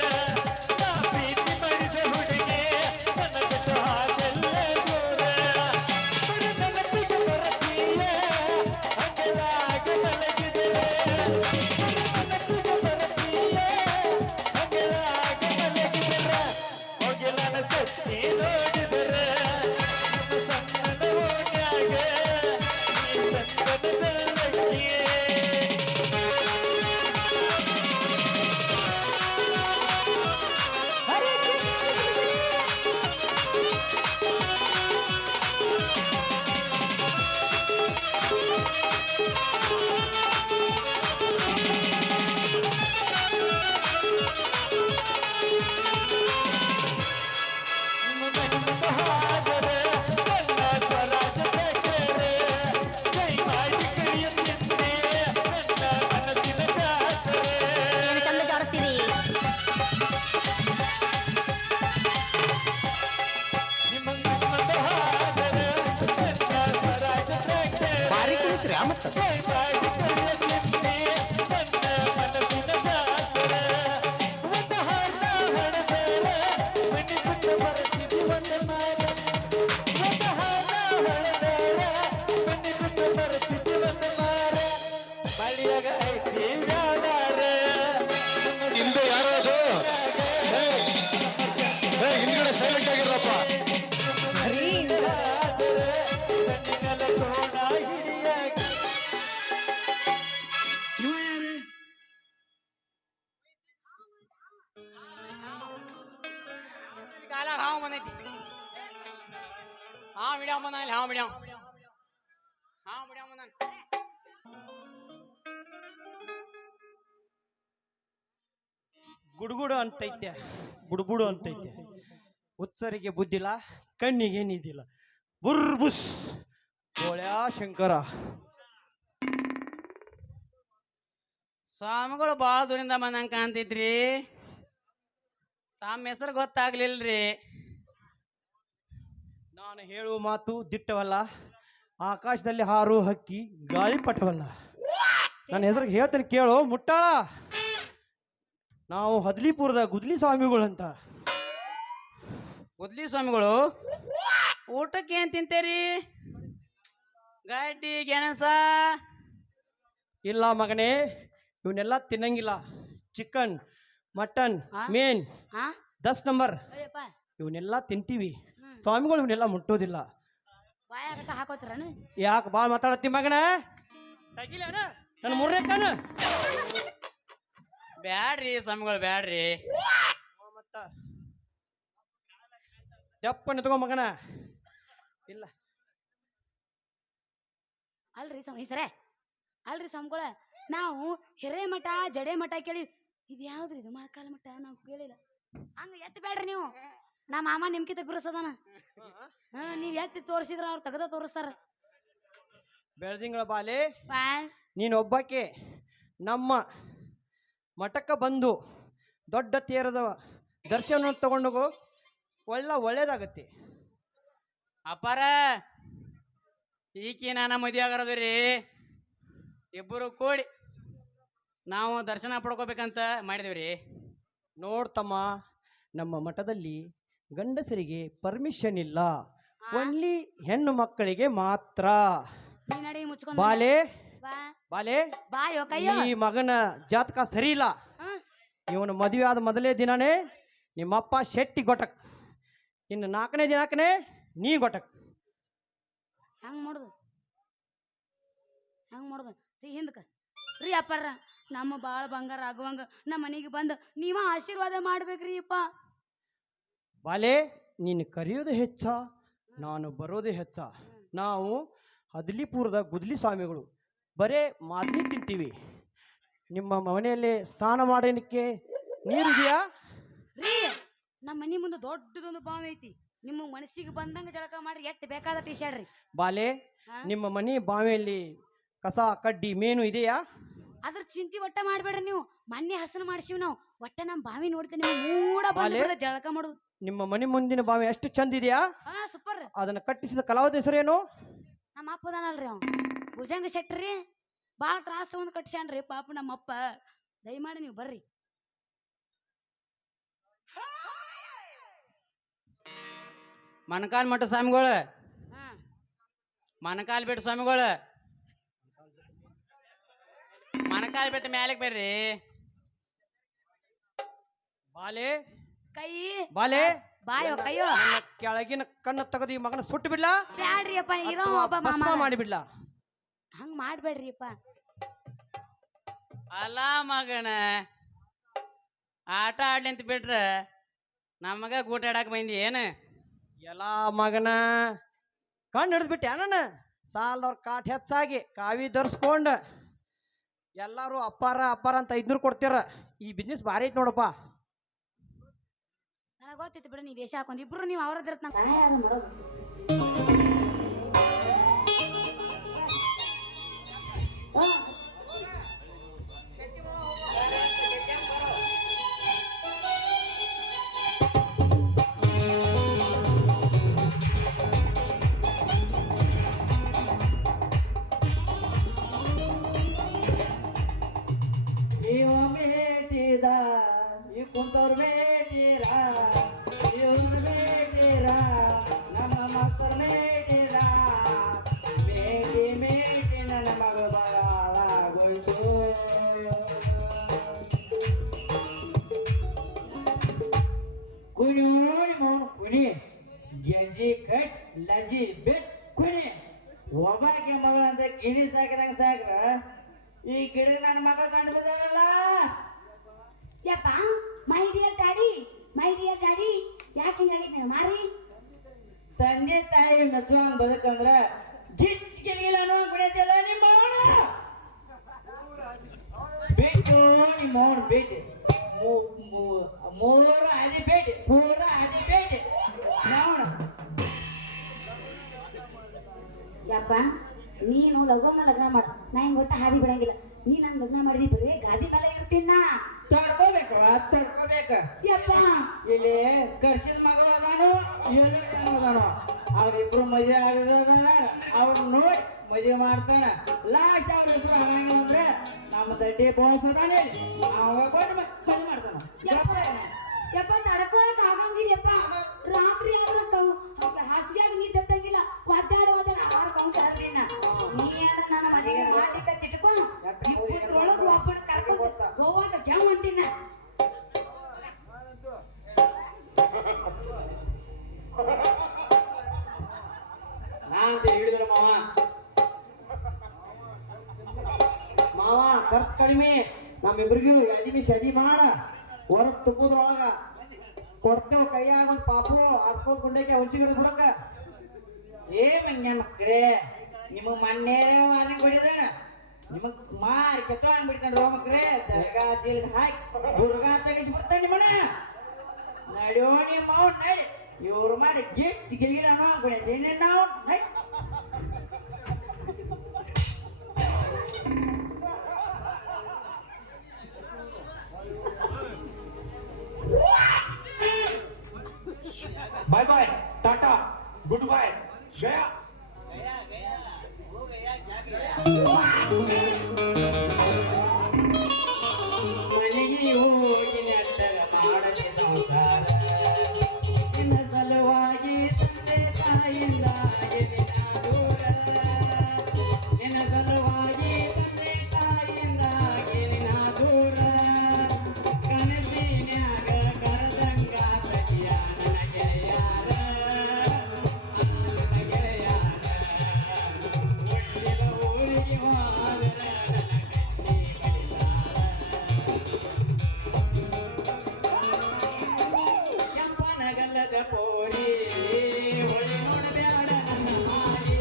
ಪ್ರೀತಿ ಮಾಡಿದ ಹುಡುಗೆ ಕನಗಟ್ಟು ಹಾಡಲ್ಲೇ ದೂರ. ನೆನಪಿಗೆ ಬರತೀಯ ಹಂಗಲಾಗ ಮಲಗಿದರೆ, ನೆನಪಿಗೆ ಬರತೀಯ ಹಂಗಲಾಗ ಮಲಗಿದರೆ, ಹೋಗಿಲನ ಚಚ್ಚಿ ನೋಡಿದರೆ ನಮ್ಮ ಸಣ್ಣನ ಓಣ್ಯಾಗೆ ಈ ಚಂದನ ಬೆಳಗ್ಗೆ. ಹಿಂದೆ ಯಾರೋ ಅದು ಕಾಲಾಗ ಹಾವು ಬಂದೈತಿ. ಹಾವು ಹಿಡಿಯೋ ಬಂದ ಇಲ್ಲಿ, ಹಾವು ಹಿಡಿಯೋ ಬಂದ. ಗುಡುಗುಡು ಅಂತೈತೆ, ಬುಡುಬುಡು ಅಂತೈತೆ. ಉತ್ಸರಿಗೆ ಬುದ್ಧಿಲ್ಲ, ಕಣ್ಣಿಗೆ ನಿದ್ದಿಲ್ಲ. ಬುರ್ಬುಸ್ ಗೋಳ್ಯಾ ಶಂಕರ. ಸ್ವಾಮಿಗಳು ಬಾಳ ದೂರಿಂದ ಬಂದಂಗ ಕಾಣ್ತೈತ್ರಿ. ತಮ್ಮ ಹೆಸರು ಗೊತ್ತಾಗ್ಲಿಲ್ರಿ. ನಾನು ಹೇಳುವ ಮಾತು ದಿಟ್ಟವಲ್ಲ, ಆಕಾಶದಲ್ಲಿ ಹಾರು ಹಕ್ಕಿ ಗಾಳಿಪಟವಲ್ಲ. ನನ್ನ ಹೆಸರು ಹೇಳ್ತೇನೆ ಕೇಳು ಮುಟ್ಟಾಳ. ನಾವು ಹದ್ಲಿಪುರದ ಗುದ್ಲಿ ಸ್ವಾಮಿಗಳಂತ. ಗುದ್ಲಿ ಸ್ವಾಮಿಗಳು ಊಟಕ್ಕೆ ಏನ್ ತಿಂತೇರಿ? ಗಡ್ಡಿ ಗೆಣಸ? ಇಲ್ಲ ಮಗನೇ, ಇವನ್ನೆಲ್ಲ ತಿನ್ನಂಗಿಲ್ಲ. ಚಿಕನ್, ಮಟನ್, ಮೇನ್, 10 ನಂಬರ್ ಅಯ್ಯಪ್ಪ ಇವನ್ನೆಲ್ಲ ತಿಂತೀವಿ. ಸ್ವಾಮಿಗಳು ಇವನ್ನೆಲ್ಲ ಮುಟ್ಟೋದಿಲ್ಲ. ಬಾಯಾಗಟ್ಟ ಹಾಕೋತಿರನು? ಯಾಕೆ ಬಾ ಮಾತಾಡತ್ತಿ ಮಗನ? ತಗಿಲೇನ ನನ್ನ ಮುರ್ರೆ ಕಣ್ಣು? ಬ್ಯಾಡ್ರಿ ಸ್ವಾಮಿಗಳು ಬ್ಯಾಡ್ರಿ. ಮತ್ತ ತೆಪ್ಪ ನಿತ್ಕೋ ಮಗನ. ಇಲ್ಲ ಅಲ್ರಿ ಹೆಸರೇ ಅಲ್ರಿ ಸ್ವಾಮಿಗಳ, ನಾವು ಹಿರೇ ಮಠ ಜಡೆ ಮಠ ಕೇಳಿ. ಇದು ಯಾವ್ದ್ರಿ ಇದು? ಮೊಳಕಾಲ ಮಠ ನಾವು ಕೇಳಿಲ್ಲ. ಹಂಗ ಎತ್ತ ಬೇಡ್ರಿ ನೀವು. ನಮ್ಮ ಮಾಮ ನಿಮ್ಕಿತ ಬಿರ್ಸದಾನ. ನೀವ್ ಎತ್ತಿ ತೋರಿಸಿದ್ರ ಅವ್ರು ತೆಗದ ತೋರಿಸ್ತಾರ. ಬೆಳದಿಂಗಳ ಬಾಲೆ, ಬಾ ನೀನು ಒಬ್ಬಾಕೆ ನಮ್ಮ ಮಠಕ್ಕೆ ಬಂದು ದೊಡ್ಡ ತೇರದ ದರ್ಶನ ತಗೊಂಡೋಗು. ಒಳ್ಳೇದಾಗತ್ತೆ. ಅಪ್ಪಾರ, ಈಕಿ ನಾನ ಮದುವೆ ಆಗಿರೋದು ರೀ. ಇಬ್ಬರು ಕೂಡಿ ನಾವು ದರ್ಶನ ಪಡ್ಕೋಬೇಕಂತ ಮಾಡಿದೇವ್ರಿ. ನೋಡ್ತಮ್ಮ, ನಮ್ಮ ಮಠದಲ್ಲಿ ಗಂಡಸರಿಗೆ ಪರ್ಮಿಷನ್ ಇಲ್ಲ, ಒನ್ಲಿ ಹೆಣ್ಣು ಮಕ್ಕಳಿಗೆ ಮಾತ್ರ. ನೀ ನಡಿ ಮುಚ್ಕೊಂಡ್ ಬಾಲೆ ಬಾ ಬಾಲೆ, ಬಾಯೋ ಕೈಯೋ. ಈ ಮಗನ ಜಾತಕ ಸರಿ ಇಲ್ಲ. ಇವನು ಮದುವೆ ಆದ ಮೊದಲೇ ದಿನಾನೇ ನಿಮ್ಮಪ್ಪ ಶೆಟ್ಟಿ ಗೊಟಕ್, ಇನ್ನು 4ನೇ ದಿನಕ್ಕನೇ ನೀ ಗೊಟಕ್. ಹಂಗ ಮಾಡುದು ಹಿಂದಕ ರೀ ಅಪ್ಪಾರ. ನಮ್ಮ ಬಾಳ ಬಂಗಾರ ಆಗುವಂಗ ನಮ್ಮ ಮನೆಗೆ ಬಂದು ನೀವ ಆಶೀರ್ವಾದ ಮಾಡ್ಬೇಕ್ರಿ ಅಪ್ಪ. ಬಾಲೆ, ನೀನು ಕರೆಯೋದು ಹೆಚ್ಚ, ನಾನು ಬರೋದು ಹೆಚ್ಚ. ನಾವು ಹದ್ಲಿಪುರದ ಗುದ್ಲಿ ಸ್ವಾಮಿಗಳು ಬರೇ ಮಾದಲಿ ತಿಂತೀವಿ. ನಿಮ್ಮ ಮನೆಯಲ್ಲಿ ಸ್ನಾನ ಮಾಡೋದಕ್ಕೆ ನೀರಿದೆಯಾ? ರೀ ನಮ್ಮ ಮನಿ ಮುಂದೆ ದೊಡ್ಡದೊಂದು ಬಾವಿ ಐತಿ. ನಿಮ್ಮ ಮನಸ್ಸಿಗೆ ಬಂದಂಗ ಜಳಕ ಮಾಡ್ರಿ, ಎಟ್ಟು ಬೇಕಾದ ಟಿ ಶರ್ಟ್ ರೀ. ಬಾಲೆ, ನಿಮ್ಮ ಮನೆ ಬಾವಿಯಲ್ಲಿ ಕಸ ಕಡ್ಡಿ ಮೇನು ಇದೆಯಾ? ಅದ್ರ ಚಿಂತಿ ಒಟ್ಟ ಮಾಡ್ಬೇಡ್ರಿ ನೀವು. ಮೊನ್ನೆ ಹಸನ ಮಾಡ್ಸಿವ್ ನಾವು. ಒಟ್ಟ ನಮ್ ಬಾವಿ ನೋಡ್ತೇನೆ, ಮೂಡ ಬಂದ ಜಳಕ ಮಾಡುದು. ನಿಮ್ಮ ಮನೆ ಮುಂದಿನ ಬಾವಿ ಎಷ್ಟು ಚಂದ ಇದೆಯಾ? ಸೂಪರ್. ಅದನ್ನ ಕಟ್ಟಿಸಿದ ಕಲಾವದ ಹೆಸರೇನು? ನಮ್ಮ ಅಪ್ಪದಾನಲ್ರಿ ಅವ್ ಭುಜಂಗ ಶೆಟ್ರಿ. ಬಾಳ ತ್ರಾಸ ತಗೊಂಡ್ ಕಟ್ಸ್ಯಾನ್ರಿ ಪಾಪ ನಮ್ಮಪ್ಪ. ದಯಮಾಡಿ ನೀವು ಬರ್ರಿ. ಮಣಕಾಲ್ ಮಠ ಸ್ವಾಮಿಗಳು, ಮಣಕಾಲ್ ಬೆಟ್ಟ ಸ್ವಾಮಿಗಳು, ಮಣಕಾಲ್ ಬೆಟ್ಟ ಮ್ಯಾಲಕ್ ಬರ್ರಿ. ಬಾಲೆ ಕೈ ಬಾಲೆ, ಬಾಯೋ ಕೈಯೋ. ನನ್ನ ಕೆಳಗಿನ ಕಣ್ಣು ತೆಗೆದು ಈ ಮಗನ ಸುಟ್ಟು ಬಿಡ್ಲಾ? ಬ್ಯಾಡ್ರಿ ಅಪ್ಪ, ಇರೋ ಒಬ್ಬ ಭಸ್ಮ ಮಾಮ. ಮಾಡಿಬಿಡ್ಲಾ? ಹಂಗ ಮಾಡ್ಬೇಡ್ರಿ ಅಪ್ಪ. ಅಲ್ಲ ಮಗನ, ಆಟ ಆಡ್ಲಿ ಅಂತ ಬಿಟ್ರ ನಮಗ ಗೂಟ ಆಡಕ್ ಬಂದಿ ಏನು? ಎಲ್ಲ ಮಗನ ಕಣ್ಣು ಹಿಡಿದು ಬಿಟ್ಟೆ ನನ್ನ ಸಾಲದವ್ರ ಕಾಟ್ ಹೆಚ್ಚಾಗಿ ಕಾವಿ ಧರಿಸ್ಕೊಂಡ ಎಲ್ಲಾರು ಅಪ್ಪಾರ ಅಪ್ಪಾರ ಅಂತ 500 ಕೊಡ್ತೀರ. ಈ ಬಿಸ್ನೆಸ್ ಭಾರಿ ಐತಿ ನೋಡಪ್ಪ. ನನಗೆ ಗೊತ್ತಿತ್ತು ಬಿಡು, ನೀವು ವೇಷ ಹಾಕೊಂಡ್ ಇಬ್ರು ನೀವು ಅವ್ರದ್ದಿರತ್ ನಂಗೆ. ಈ ಕುಂತವ್ರ ಬೇಟಿರ, ಇವ್ರ ಬೇಟಿರ, ನಮ್ಮ ಮಕ್ಕಳ ಬೇಟಿರ. ಬೇಟಿ ಬೇಟಿ ನನ್ನ ಮಗ ಬಾಳಾಗೋಯ್ತು. ಕುಣಿ ಮೌನ ಕುಣಿ, ಗೆಂಜಿ ಕಟ್ ಲಜಿ ಬಿಟ್ ಕುಣಿ. ಒಬ್ಬಾಕೆ ಮಗಳಂತ ಗಿಣಿ ಸಾಕಿದಂಗ ಸಾಕ್ರ ಈ ಗಿಡಕ್ಕೆ ನನ್ನ ಮಕ್ಕಳು ಕಂಡು ಬಿದ್ದಾರಲ್ಲ. ಯಪ್ಪ, ಮೈ ಡಿಯರ್ ಡ್ಯಾಡಿ ಯಾಕೆ ಹಿಂಗಾಗಿದ್ ನೀನು ಮಾರಿ ತಂದೆ ತಾಯಿ ಮೆಚ್ಚುವಂಗ್ ಬದುಕಂದ್ರ ಗಿಚ್ ಗಿಲಿಗಿಲ್ಲ ಅನ್ನೋ ಕುಡಿಯತಿಲ್ಲ ನಿಮ್ಮ ಅವನ ಬಿಟ್ಟು ನಿಮ್ಮ ಅವನ ಬಿಟ್ಟು ಮೂರು ಅದಿ ಬೇಟಿ ಪೂರ ಅದಿ ಬೇಟಿ ನೋಡ ಯಪ್ಪ ನೀನು ಲಗ್ನ ಮಾಡ ನಾ ಹಿಂಗ್ ಒಟ್ಟ ಹಾದಿ ಬಿಡಂಗಿಲ್ಲ ನೀ ನನ್ ಲಗ್ನ ಮಾಡಿದಿ ಬರೀ ಗಾದಿ ಮೇಲೆ ಇರ್ತೀನ ತಡ್ಕೋಬೇಕು ತಡ್ಕೋಬೇಕು ಯಪ್ಪ ಇಲ್ಲಿ ಕರ್ಸಿದ ಮಗಳು ಅದಾನು ಏನು ಅದಾನು ಅವ್ರಿಬ್ರು ಮದುವೆ ಆಗದ ಅವ್ರ ನೋಡಿ ಮದುವೆ ಮಾಡ್ತಾನ ಲಾಸ್ಟ್ ಅವ್ರಿಬ್ರು ಆಗಂಗಿಲ್ಲ ಅಂದ್ರೆ ನಮ್ಮ ದಡ್ಡಿ ಬಾಸ್ ಅದಾನೆ ಅವಾಗ ಬಂದು ಮದುವೆ ಮಾಡ್ತಾನ ಯಪ್ಪ ತಡ್ಕೊಳಕ್ ಆಗಂಗಿಲ್ಲಪ್ಪ ರಾತ್ರಿ ಆದ್ರ ಹಾಸಿಗೆಯಾಗ ನೀ ತತ್ತಂಗಿಲ್ಲ ಒದ್ದಾಡ 6 ಗಂಟೆ ಹರ್ಲಿನ ನೀ ನನ್ನ ಮದುವೆ ಮಾಡ್ಲಿಕ್ಕೆ ತಿಟ್ಕೊ ಇಪ್ಪತ್ತರೊಳಗ ಒಬ್ಬನ ಕರ್ಕೊಂಡು ಗೋವಾಗ ಕೆವ್ ಅಂಟಿನ ನಾಂತ ಹೇಳಿದ್ರ ಮಾವ ಖರ್ಚು ಕಡಿಮೆ ನಮ್ಮಿಬ್ರಿಗೂ ಶದಿ ಮಾಡ ಹೊರಗ್ ತುಪ್ಪದ್ರೊಳಗ ಕೊಡ್ತೇವ್ ಕೈಯಾಗ ಒಂದ್ ಪಾಪು ಹರ್ಸ್ಕೊಂಡ್ ಗುಂಡಕ್ಕೆ ಹುಂಚಿಗಿಡ ಬಿಡಕ ಏ ಮಂಗ್ಯಾನ ಮಕ್ರೇ ನಿಮಗ್ ಮೊನ್ನೆ ಮಾರಿ ಬಿಡಿದ ನಿಮಗ್ ಮಾರಿ ಕೆತ್ತ ಅಂದ್ಬಿಡ್ತಾನ ರೋ ಮಕ್ರೇ ದರ್ಗಾ ಜೀಲ್ಗೆ ಹಾಕಿ ಬುರ್ಗಾ ತೆಗಿಸ್ಬಿಡ್ತಾನ ನಿಮ್ಮನ ನಡಿಯೋ ನಿಮ್ಮ ಅವ್ನ ನಡಿ ಇವ್ರು ಮಾಡಿ ಗಿಚ್ಚಿ ಗಿಲ್ಗಿಲ್ಲ ಅನ್ನೋ ಅಂದ್ಬಿಡಿದ್ದೇನೆ ನಾವು ನಡಿ bye bye tata goodbye गया ಮನೆಗೆ ಹೋಗಿ ನೆಟ್ಟಗ ಮಾಡದೆ ಸಂಸಾರ ನಿನ್ನ ಸಲುವಾಗಿ ತಂದೆ ತಾಯಿಂದಾಗಿ ನಿನ್ನ ದೂರ ನಿನ್ನ ಸಲುವಾಗಿ ತಂದೆ ತಾಯಿಂದಾಗಿ ನಿನ್ನ ದೂರ ಕನಸಿನ್ಯಾಗ ಕರದಂಗ ಸಖಿಯ ನನ್ನ ಗೆಳೆಯಾರ ನನ್ನ ಗೆಳೆಯಾರ ಹುಟ್ಟಿದ ಊರಿಗೆ ಹೋದರೆ ನನ್ನ ಕಟ್ಟಿ ಕೆಂಪನಗಲ್ಲದ ಪೋರಿ ಹೊಳೆ ನೋಡಬೇಡ ನನ್ನ ಮಾರಿ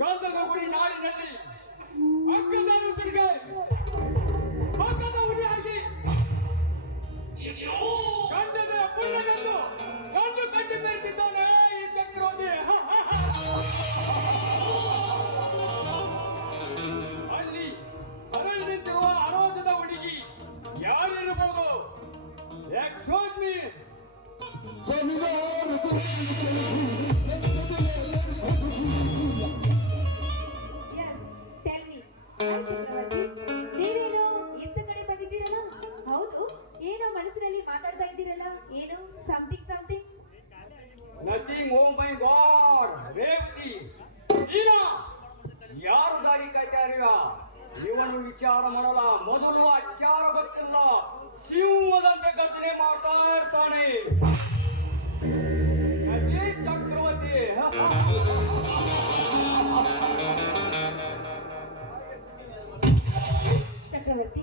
ಗಂಧದ ಗುಡಿ ನಾಡಿನಲ್ಲಿ ಅಗ್ಗದ ಉಸಿರಿಗೆ ಪಕ್ಕದ ಹುಡಿಯಾಗಿ ಗಂಡದ ಪುಣ್ಯವೆಂದು ಗಂಡು ಕಟ್ಟಿ ಬೆರೆತಿದ್ದಾನೆ ಈ ಚಕ್ರವರ್ತಿ ಅಲ್ಲಿ ಅರಳಿ ನಿಂತಿರುವ ಅರೋಧದ ಹುಡುಗಿ ಯಾರಿರಬಹುದು ಎಕ್ಸ್ಕ್ಯೂಸ್ ಮೀ ನೀವೇನು ಇಂಥ ಕಡೆ ಬಂದಿದ್ದೀರಲ್ಲ ಹೌದು ಏನೋ ಮನಸ್ಸಿನಲ್ಲಿ ಮಾತಾಡ್ತಾ ಇದ್ದೀರಲ್ಲ ಏನು ಸಮಥಿಂಗ್ ನಥಿಂಗ್ ಓ ಮೈ ಗಾಡ್ ರೇವತಿ ನೀನಾ ಯಾರು ದಾರಿ ಕಾಯ್ತಾರಿವ ಇವನು ವಿಚಾರ ಮಾಡಲ್ಲ ಮೊದಲು ಅಚಾರ ಗೊತ್ತಿಲ್ಲ ಸಿಂಹದಂತೆ ಗರ್ಜನೆ ಮಾಡ್ತಾ ಇರ್ತಾನೆ ಅದೇ ಚಕ್ರವರ್ತಿ ಚಕ್ರವರ್ತಿ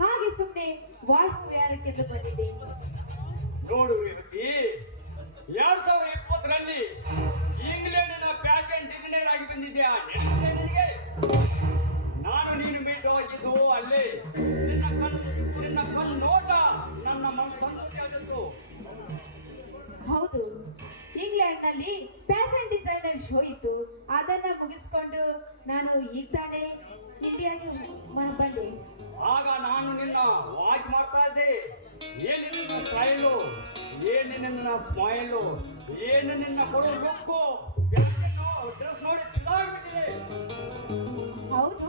ಹಾಗೆ ಸುಮ್ಮನೆ ವಾಯ್ಸ್ ವಿಹಾರಕ್ಕೆಂದು ಬಂದಿದ್ದೆ ನೋಡು ರೇವತಿ 2020ರಲ್ಲಿ ಇಂಗ್ಲೆಂಡಿನ ಫ್ಯಾಷನ್ ಡಿಸೈನರ್ ಆಗಿ ಬಂದಿದ್ಯಾ ನೆನಪಿದೆ ನಿನಗೆ ನಾನು ನೀನು ಮೀಟ್ ಹೋಗಿದ್ದು ಅಲ್ಲಿ ನಿನ್ನ ಕಣ್ಣು ನೋಟ ನನ್ನ ಮನಸ್ಸನ್ನು ಆದದ್ದು ಹೌದು ಇಂಗ್ಲೆಂಡ್ನಲ್ಲಿ ಫ್ಯಾಷನ್ ಡಿಸೈನರ್ ಶೋ ಇತ್ತು ಅದನ್ನ ಮುಗಿಸ್ಕೊಂಡು ನಾನು ಈಗ ತಾನೇ ಇಂಡಿಯಾಗೆ ಬಂದೆ ಆಗ ನಾನು ನಿನ್ನ ವಾಚ್ ಮಾಡ್ತಾ ಇದ್ದೆ ಏನು ನಿನ್ನ ಸ್ಟೈಲು ಏನು ನಿನ್ನ ಸ್ಮೈಲು ಏನು ನಿನ್ನ ಕೊಡೋ ಲುಕ್ಕು ಡ್ರೆಸ್ ನೋಡಿ ತಿಂದಾಗ್ಬಿಟ್ಟಿದೆ ಹೌದು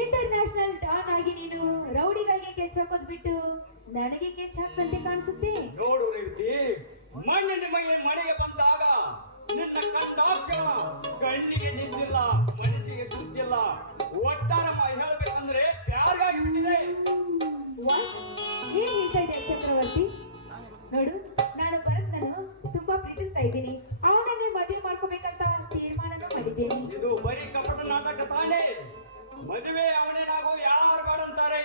ಇಂಟರ್ನ್ಯಾಷನಲ್ ಡಾನ್ ಆಗಿ ನೀನು ರೌಡಿಗಳಿಗೆ ಕೆಚ್ ಹಾಕೋದ್ ಬಿಟ್ಟು ನನಗೆ ಕೆಚ್ ಹಾಕಂತೆ ಕಾಣಿಸುತ್ತೆ. ನೋಡು ರೀತಿ ಮಣ್ಣಿನ ಮಳೆಗೆ ಬಂದಾಗ ನಿನ್ನ ಕಂಡಾಕ್ಷಣ ಕಣ್ಣಿಗೆ ನಿಂತಿಲ್ಲ, ಮನಸ್ಸಿಗೆ ಸುತ್ತಿಲ್ಲ. ಒಟ್ಟಾರೆ ಹೇಳ್ಬೇಕಂದ್ರೆ ಯಾರಿಗಾಗಿ ಬಿಟ್ಟಿದೆ. ಏನ್ ಹೇಳ್ತಾ ಇದೆ ಚಕ್ರವರ್ತಿ? ನೋಡು, ನಾನು ಭರತ್ನನ್ನು ತುಂಬಾ ಪ್ರೀತಿಸ್ತಾ ಇದ್ದೀನಿ. ಅವನನ್ನೇ ಮದುವೆ ಮಾಡ್ಕೋಬೇಕಂತ ತೀರ್ಮಾನನೂ ಮಾಡಿದ್ದೇನೆ. ಇದು ಬರೀ ಕಪಟ ನಾಟಕ ತಾನೇ. ಮದುವೆ ಅವನೇನಾಗೋ ಯಾರು ಮಾಡಂತಾರೆ.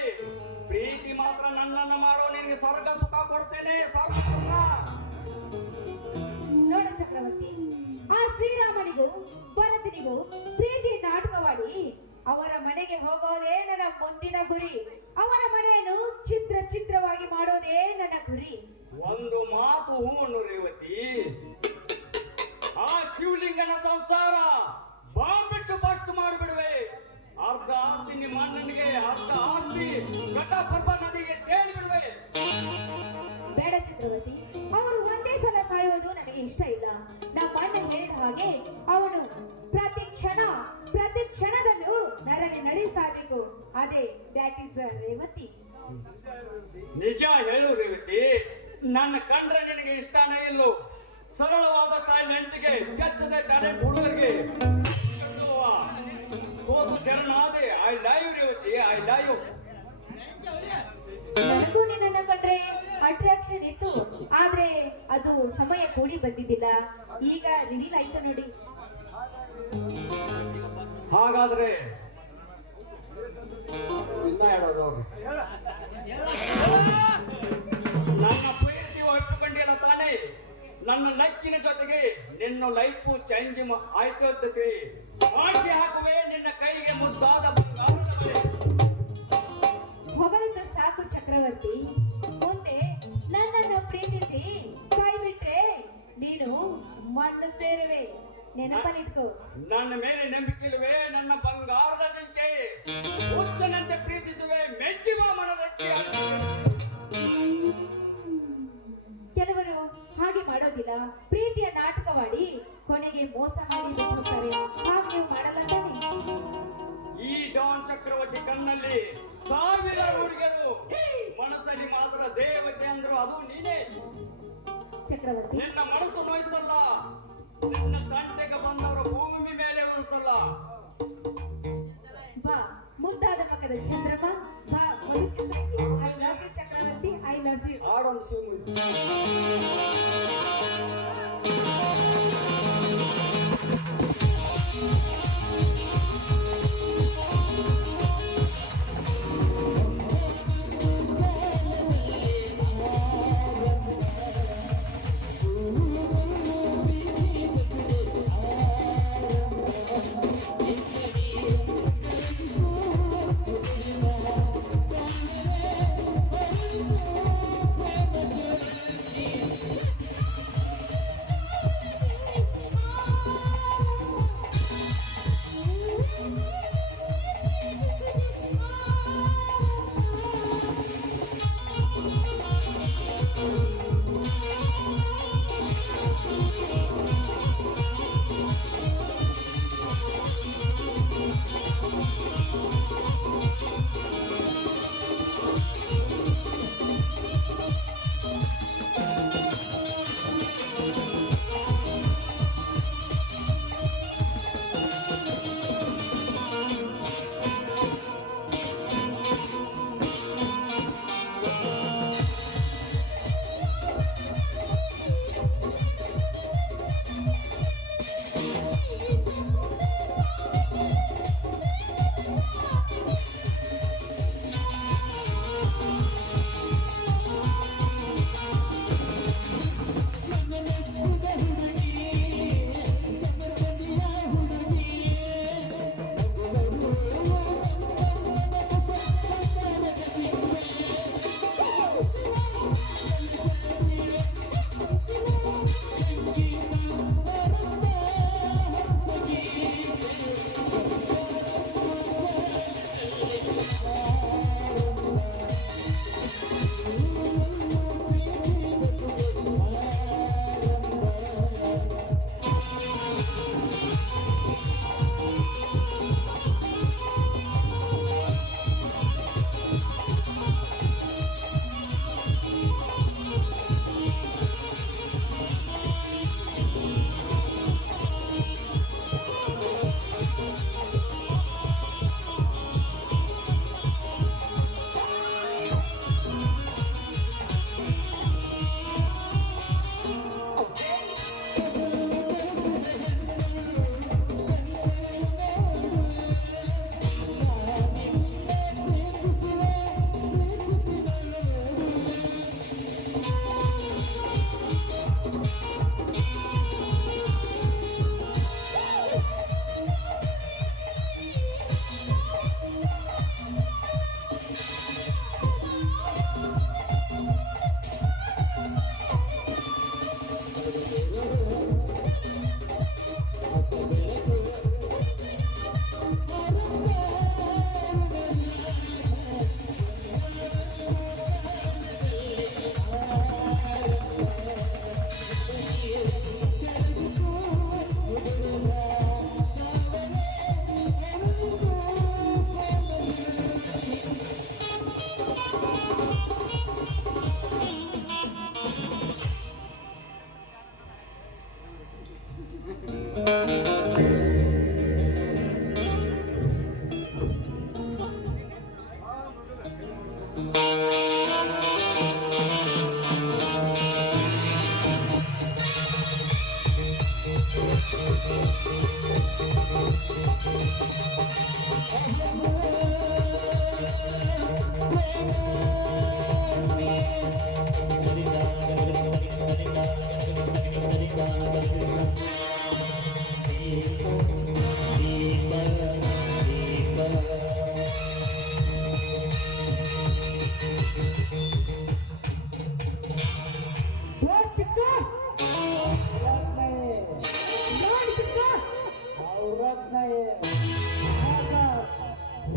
ಪ್ರೀತಿ ಮಾತ್ರ ನನ್ನನ್ನು ಮಾಡೋ, ನಿನಗೆ ಸ್ವರ್ಗ ಸುಖ ಕೊಡ್ತೇನೆ, ಸ್ವರ್ಗ ಸುಖ. ನೋಡು ಚಕ್ರವರ್ತಿ, ಆ ಶ್ರೀರಾಮನಿಗೂ ಭರತನಿಗೂ ಪ್ರೀತಿ ನಾಟಕವಾಡಿ ಅವರ ಮನೆಗೆ ಹೋಗೋದೇ ನನ್ನ ಮುಂದಿನ ಗುರಿ. ಅವರ ಮನೆಯನ್ನು ಚಿತ್ರವಾಗಿ ಮಾಡೋದೇ ನನ್ನ ಗುರಿ. ಒಂದು ಮಾತು ಹೂವನ್ನು ರೇವತಿ, ಆ ಶಿವಲಿಂಗನ ಸಂಸಾರ ಬಾಂಬಿಟ್ಟು ಬಸ್ಟ್ ಮಾಡಿಬಿಡುವೆ. ಅರ್ಧ ಆಸ್ತಿ ನಿಮ್ಮ ಅಣ್ಣನಿಗೆ, ಅರ್ಧ ಆಸ್ತಿ ಘಟಪ್ರಭ ನದಿಗೆ ತೇಲಿ ಬಿಡುವೆ. ಬೇಡ ಚಕ್ರವರ್ತಿ, ಅವರು ಒಂದೇ ಸಲ ಸಾಯೋದು ನನಗೆ ಇಷ್ಟ ಇಲ್ಲ. ನಮ್ಮ ಅಣ್ಣ ಹೇಳಿದ ಹಾಗೆ ಅವನು ಪ್ರತಿ ಕ್ಷಣದಲ್ಲೂ ನರಳಿ ನಡೆಸಬೇಕು. ಅದೇ ದ್ಯಾಟ್ ಇಸ್ ರೇವತಿ. ನಿಜ ಹೇಳು ರೇವತಿ, ನನ್ನ ಕಂಡ್ರೆ ನಿನಗೆ ಇಷ್ಟನೇ ಇಲ್ಲೋ. ಸರಳವಾದ ಸೈಲೆಂಟ್ಗೆ ಚಚ್ಚದ ಟ್ಯಾಲೆಂಟ್ ಹುಡುಗರಿಗೆ ಹೋದು ಶರಣಾದೆ. I love you Revathi, I love you. ನನಗೂ ನಿನ್ನನ್ನ ಕಂಡ್ರೆ ಅಟ್ರಾಕ್ಷನ್ ಇತ್ತು, ಆದ್ರೆ ಅದು ಸಮಯ ಕೂಡಿ ಬಂದಿದ್ದಿಲ್ಲ. ಈಗ ರಿವೀಲ್ ಆಯ್ತು ನೋಡಿ. ಹಾಗಾದ್ರೆ ಇನ್ನ ಹೇಳೋದು, ನನ್ನ ಪ್ರೀತಿ ಒಪ್ಪಿಕೊಂಡಿಲ್ಲ ತಾನೇ? ನನ್ನ ಲಕ್ಕಿನ ಜೊತೆಗೆ ನಿನ್ನ ಲೈಫು ಚೇಂಜ್ ಆಯ್ತು ಅಂತತಿ. ಆಸೆ ಹಾಕುವೆ ನಿನ್ನ ಕೈಗೆ ಮುದ್ದಾದ ಬಂಗಾರದ ಬಳೆ. ಹೊಗಳಿದ ಸಾಕು ಚಕ್ರವರ್ತಿ. ಮುಂದೆ ನನ್ನನ್ನು ಪ್ರೀತಿಸಿ ಕೈ ಬಿಟ್ರೆ ನೀನು ಮಣ್ಣು ಸೇರುವೆ. ನೆನಪಲ್ಲಿಟ್ಕೋ. ನನ್ನ ಮೇಲೆ ನಂಬಿಕೆ ಇಲ್ಲವೇ ನನ್ನ ಬಂಗಾರದ ಜಿಂಕೆ? ಹುಚ್ಚನಂತೆ ಪ್ರೀತಿಸುವೆ, ಮೆಚ್ಚುವ ಮನದಂತೆ. ಕೆಲವರು ಹಾಗೆ ಮಾಡೋದಿಲ್ಲ. ಪ್ರೀತಿಯ ನಾಟಕವಾಡಿ ಕೊನೆಗೆ ಮೋಸ ಮಾಡಿ ಬಿಟ್ಟುತ್ತಾರೆ. ಹಾಗೆ ನೀವು ಮಾಡಲ್ಲ ತಾನೆ? ಈ ಡಾನ್ ಚಕ್ರವರ್ತಿ ಕಣ್ಣಲ್ಲಿ ಸಾವಿರ ಹುಡುಗರು, ಮನಸ್ಸಲ್ಲಿ ಮಾತ್ರ ದೇವತೆ ಅಂದ್ರು ಅದು ನೀನೇ. ಚಕ್ರವರ್ತಿ, ನಿನ್ನ ಮನಸ್ಸು ನೋಯಿಸಲ್ಲ, ನಿನ್ನ ತಂಟೆಗೆ ಬಂದವರ ಭೂಮಿ ಮೇಲೆ ಉಳಿಸಲ್ಲ. ಬಾ ಮುದ್ದಾದ ಮಗದ ಚಂದ್ರಮ್ಮ, ಬಾ ಮಧುಚಂದ್ರಕ್ಕೆ. I love you Chakravarthi, I love you. ಆಡೊಂದು ಶಿವಮೂರ್ತಿ.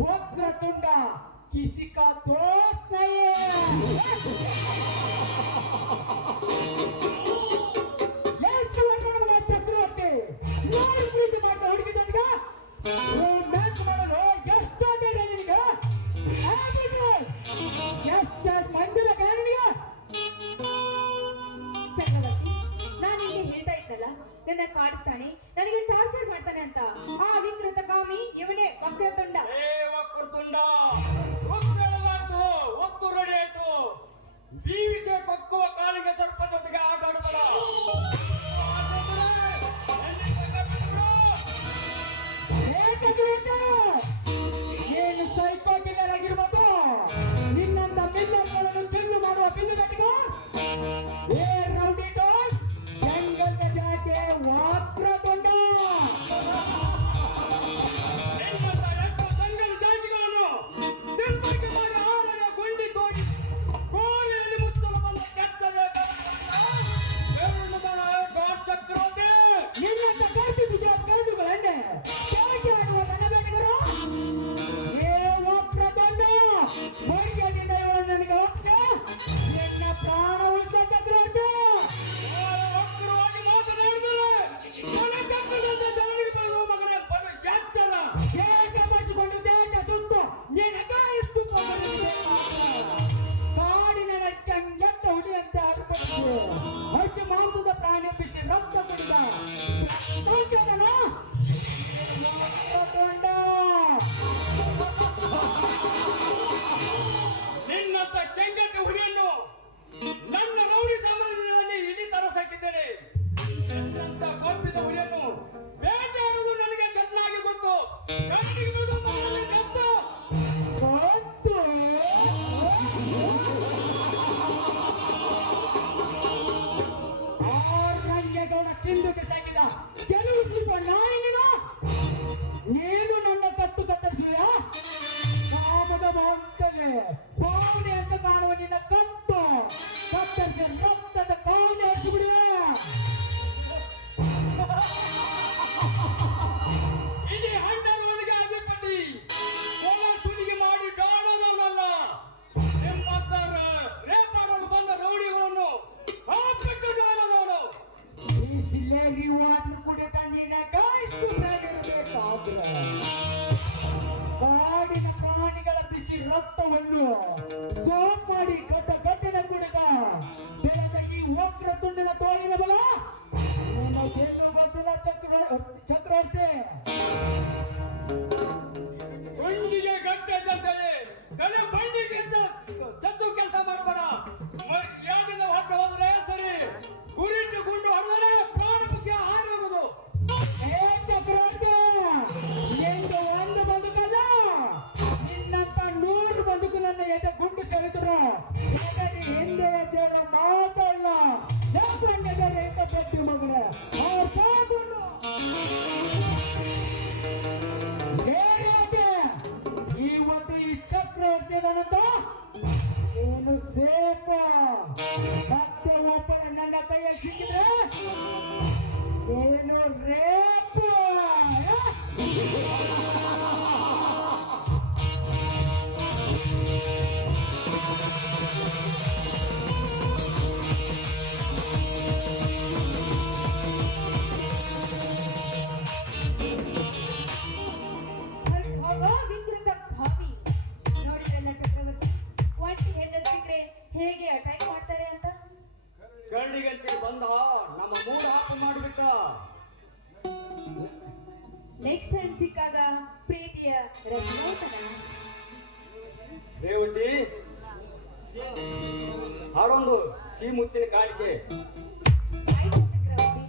वक्रतुंड किसी का दोस्त नहीं है ಚಕ್ರವರ್ತಿ ನೋಡಿ ಪ್ರೀತಿ ಮಾಡ್ತಾ ಹುಡುಗಿ ಜೊತೆಗ ಮ್ಯಾಚ್ ಮಾಡಲು ಎಷ್ಟು ನಿನಗೆ ಎಷ್ಟು ಮಂದಿ ಬೇಕಾ ನಿನಗೆ? ಚಕ್ರವರ್ತಿ ನಾನು ನಿಮಗೆ ಹೇಳ್ತಾ ಇದ್ದಲ್ಲ ನನ್ನ ಕಾಡಿಸ್ತಾನೆ ನನಗೆ ಟಾರ್ಚರ್ ಮಾಡ್ತಾನೆ ಅಂತ ಆ ವಿಕೃತ ಕಾಮಿ ಇವನೇ ವಕ್ರತುಂಡ. ವಕ್ರತುಂಡ ಒಕ್ಕಳವಾಯ್ತು ಒಕ್ಕು ರೆಡಿ ಆಯ್ತು ಬೀವಿಸ ಕೊಕ್ಕುವ ಕಾಲಿಗೆ ಸ್ವಲ್ಪ ಜೊತೆಗೆ ಆಟ ಆಡಬೇಡ ಏನು ಸೈಕೋ ಮಿಲ್ಲರ್ ಆಗಿರ್ಬೋದು ನಿನ್ನಂತ ಮಿಲ್ಲರ್ಗಳನ್ನು ತಿಂದು ಮಾಡುವ ಬಿಲ್ಲುಗಟ್ಟಿಗ ಏ rowdy dog jungle ಜಾಕೆ Vakratunda jungle ಜಾತಿಗಳನ್ನು ತಿರುಪತಿ ಮಾಡಿ ಆರನ ಗುಂಡಿ ತೋಡಿ ಕೋರಿಯಲ್ಲಿ ಮುತ್ತಲು ಬಂದ ಕೆಟ್ಟದ ಚಕ್ರವರ್ತಿ ನಿನ್ನಂತ ಗಾಡಿ ಗಂಡುಗಳನ್ನೇ ಕೆಳಗೆ ಆಡುವ ನನಗಡಿಗರು ಏ ವಕ್ರತುಂಡ ಮೈಯದಿಂದ ನನಗೆ ಒಪ್ಸ ನಿನ್ನ ಪ್ರಾಣ ಉಳಿಸುವ ಚಕ್ರವರ್ತಿ ವಕ್ರವಾಗಿ ಮಾತನಾಡಿದರೆ ನನ್ನ ಚಕ್ರದಿಂದ ಜನರಿಗೆ ಬರುವ ಮಗನ ಬಡ ಶಾಸ್ತ್ರ ದೇಶ ಬಚ್ಚಿಕೊಂಡು ದೇಶ ಸುತ್ತು ನಿನಗ ಎಷ್ಟು ಕಾಡಿನ ಕೆಂಗೆಟ್ಟ ಹುಲಿಯಂತೆ ಅರ್ಪಿಸಿ ಹಸಿ ಮಾಂಸದ ಪ್ರಾಣಿ ಬಿಸಿ ರಕ್ತ ಕುಡಿದ ನಿನ್ನಂತ ಕೆಂಗಟ್ಟ ಹುಲಿಯನ್ನು ನನ್ನ ರೌಡಿ ಸಾಮ್ರಾಜ್ಯದಲ್ಲಿ ಇಡೀ ತರಸಾಕಿದ್ದೇನೆ ನಿನ್ನಂತ ಕೊಬ್ಬಿದ ಹುಲಿಯನ್ನು ಬೇಟೆಯಾಡುವುದು ನನಗೆ ಚೆನ್ನಾಗಿ ಗೊತ್ತು ಕಣ್ಣಿಗೆ ಬಿಡುವುದು ನನಗೆ ಗೊತ್ತು. ರಂಗೇಗೌಡ ತಿಂದು ಬಿಸಾಕಿದ ಕೆಲವು ಸ್ವಲ್ಪ ನಾಯಿನ ನೀನು ನನ್ನ ಕತ್ತು ಕತ್ತರಿಸುವ ಕಾಮದ ಮಾಂತಲೆ ಪೌನೆ ಅಂತ ಕಾಣುವ ನಿನ್ನ ಕತ್ತು ಕತ್ತರಿಸಿ ರಕ್ತದ ಕಾವನೆ ಹರಿಸಿಬಿಡುವ ಇಡೀ ಹಂಡರವನಿಗೆ ಅಧಿಪತಿ ಸುಲಿಗೆ ಮಾಡಿ ಡಾಡೋದವನಲ್ಲ ನಿಮ್ಮ ರೇಪಾಡಲು ಬಂದ ರೌಡಿಗಳನ್ನು ಹಾಕಿಟ್ಟು ಡಾಡೋದವನು ಈ ಸಿಲೇರಿ ವಾಟರ್ ಕುಡಿತ ನಿನಗ ಇಷ್ಟು ಪ್ರಾಣಿರಬೇಕಾದ್ರೆ ಕಾಡಿನ ಪ್ರಾಣಿಗಳ ಬಿಸಿ ರಕ್ತವನ್ನು ಸೋಪ್ ಮಾಡಿ ಗಡ್ಡನ ಕುಡಿದ ಬೆಳೆದ ಈ ವಕ್ರತುಂಡಿನ ತೋಳಿನ ಬಲ ನಿನಗೇನು ಗೊತ್ತಿಲ್ಲ ಚಕ್ರವರ್ತಿ ಗುಂಡಿಗೆ ಗಟ್ಟೆ ಜೊತೆ ತಲೆ ಬಂಡಿಗೆ ಚಚ್ಚು ಕೆಲಸ ಮಾಡಬೇಡ ಯಾವ್ದಿನ ಹೊಟ್ಟೆ ಹೋದ್ರೆ ಸರಿ ಗುರಿಟ್ಟು ಗುಂಡು ಹೊಡೆದರೆ ಪ್ರಾಣ ಪಕ್ಷಿ ಹಾರಿ ಹೋಗುದು. ಏ ಚಕ್ರವರ್ತಿ ಎಂದು ಒಂದು ಬದುಕಲ್ಲ ನಿನ್ನಂತ 100 ಬದುಕು ನನ್ನ ಎದೆ ಗುಂಡು ಸೆಳೆದರು ಹಿಂದೆ ಜನ ಮಾತಲ್ಲ ಯಾಕಂದ್ರೆ ರೈತ ಪ್ರತಿ ಮಗನ ಇವತ್ತು ಈ ಚಕ್ರವರ್ತಿ ಏನಂತ ಏನು ಸೇಪ ಮತ್ತೆ ಒಬ್ಬ ನನ್ನ ಕೈಯಲ್ಲಿ ಸಿಕ್ಕಿದ್ರೆ ಏನು ರೇಪ ಹೇಗೆ ಅಟ್ಯಾಕ್ ಮಾಡ್ತಾರೆ ಅಂತ ಗಂಡಿಗಂತಿ ಬಂದ ನಮ್ಮ ಮೂಡ ಹಾಕ ಮಾಡಿಬಿಟ್ಟ ನೆಕ್ಸ್ಟ್ ಟೈಮ್ ಸಿಕ್ಕಾಗ ಪ್ರೀತಿಯ ರಚನೋತನ. ರೇವತಿ ಆರೊಂದು ಸಿ ಮುತ್ತಿನ ಕಾಣಿಕೆ. ಆಯ್ತು ಚಕ್ರವರ್ತಿ.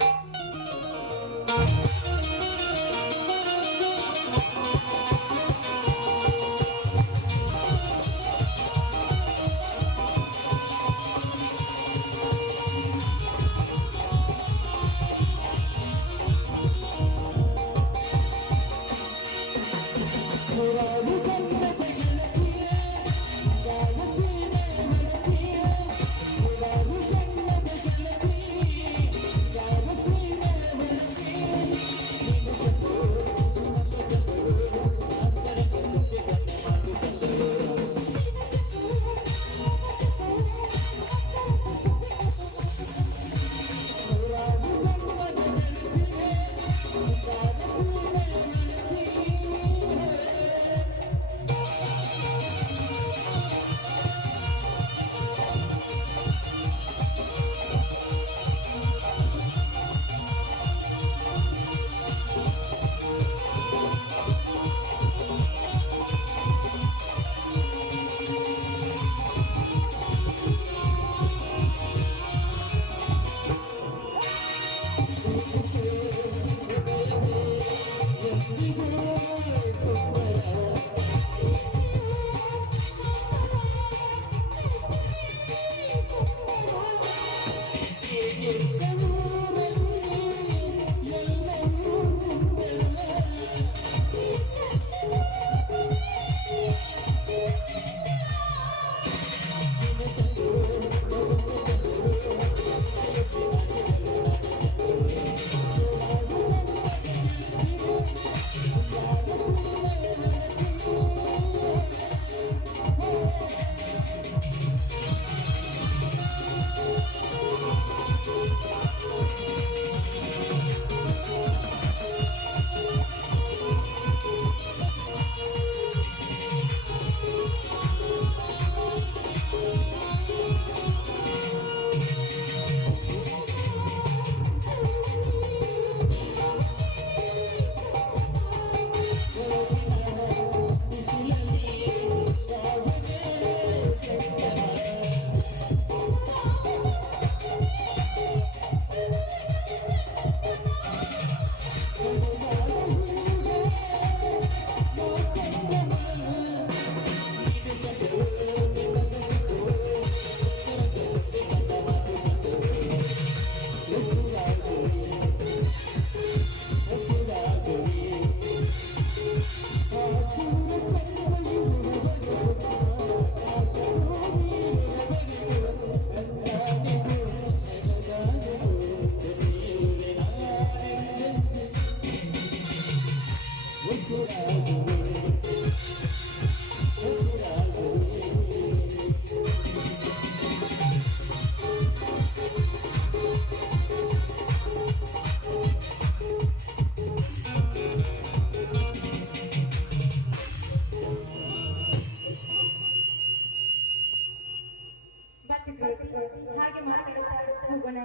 ಹಾಗೆ ಮಾತಾಡ್ತಾ ಹೋಗೋಣ.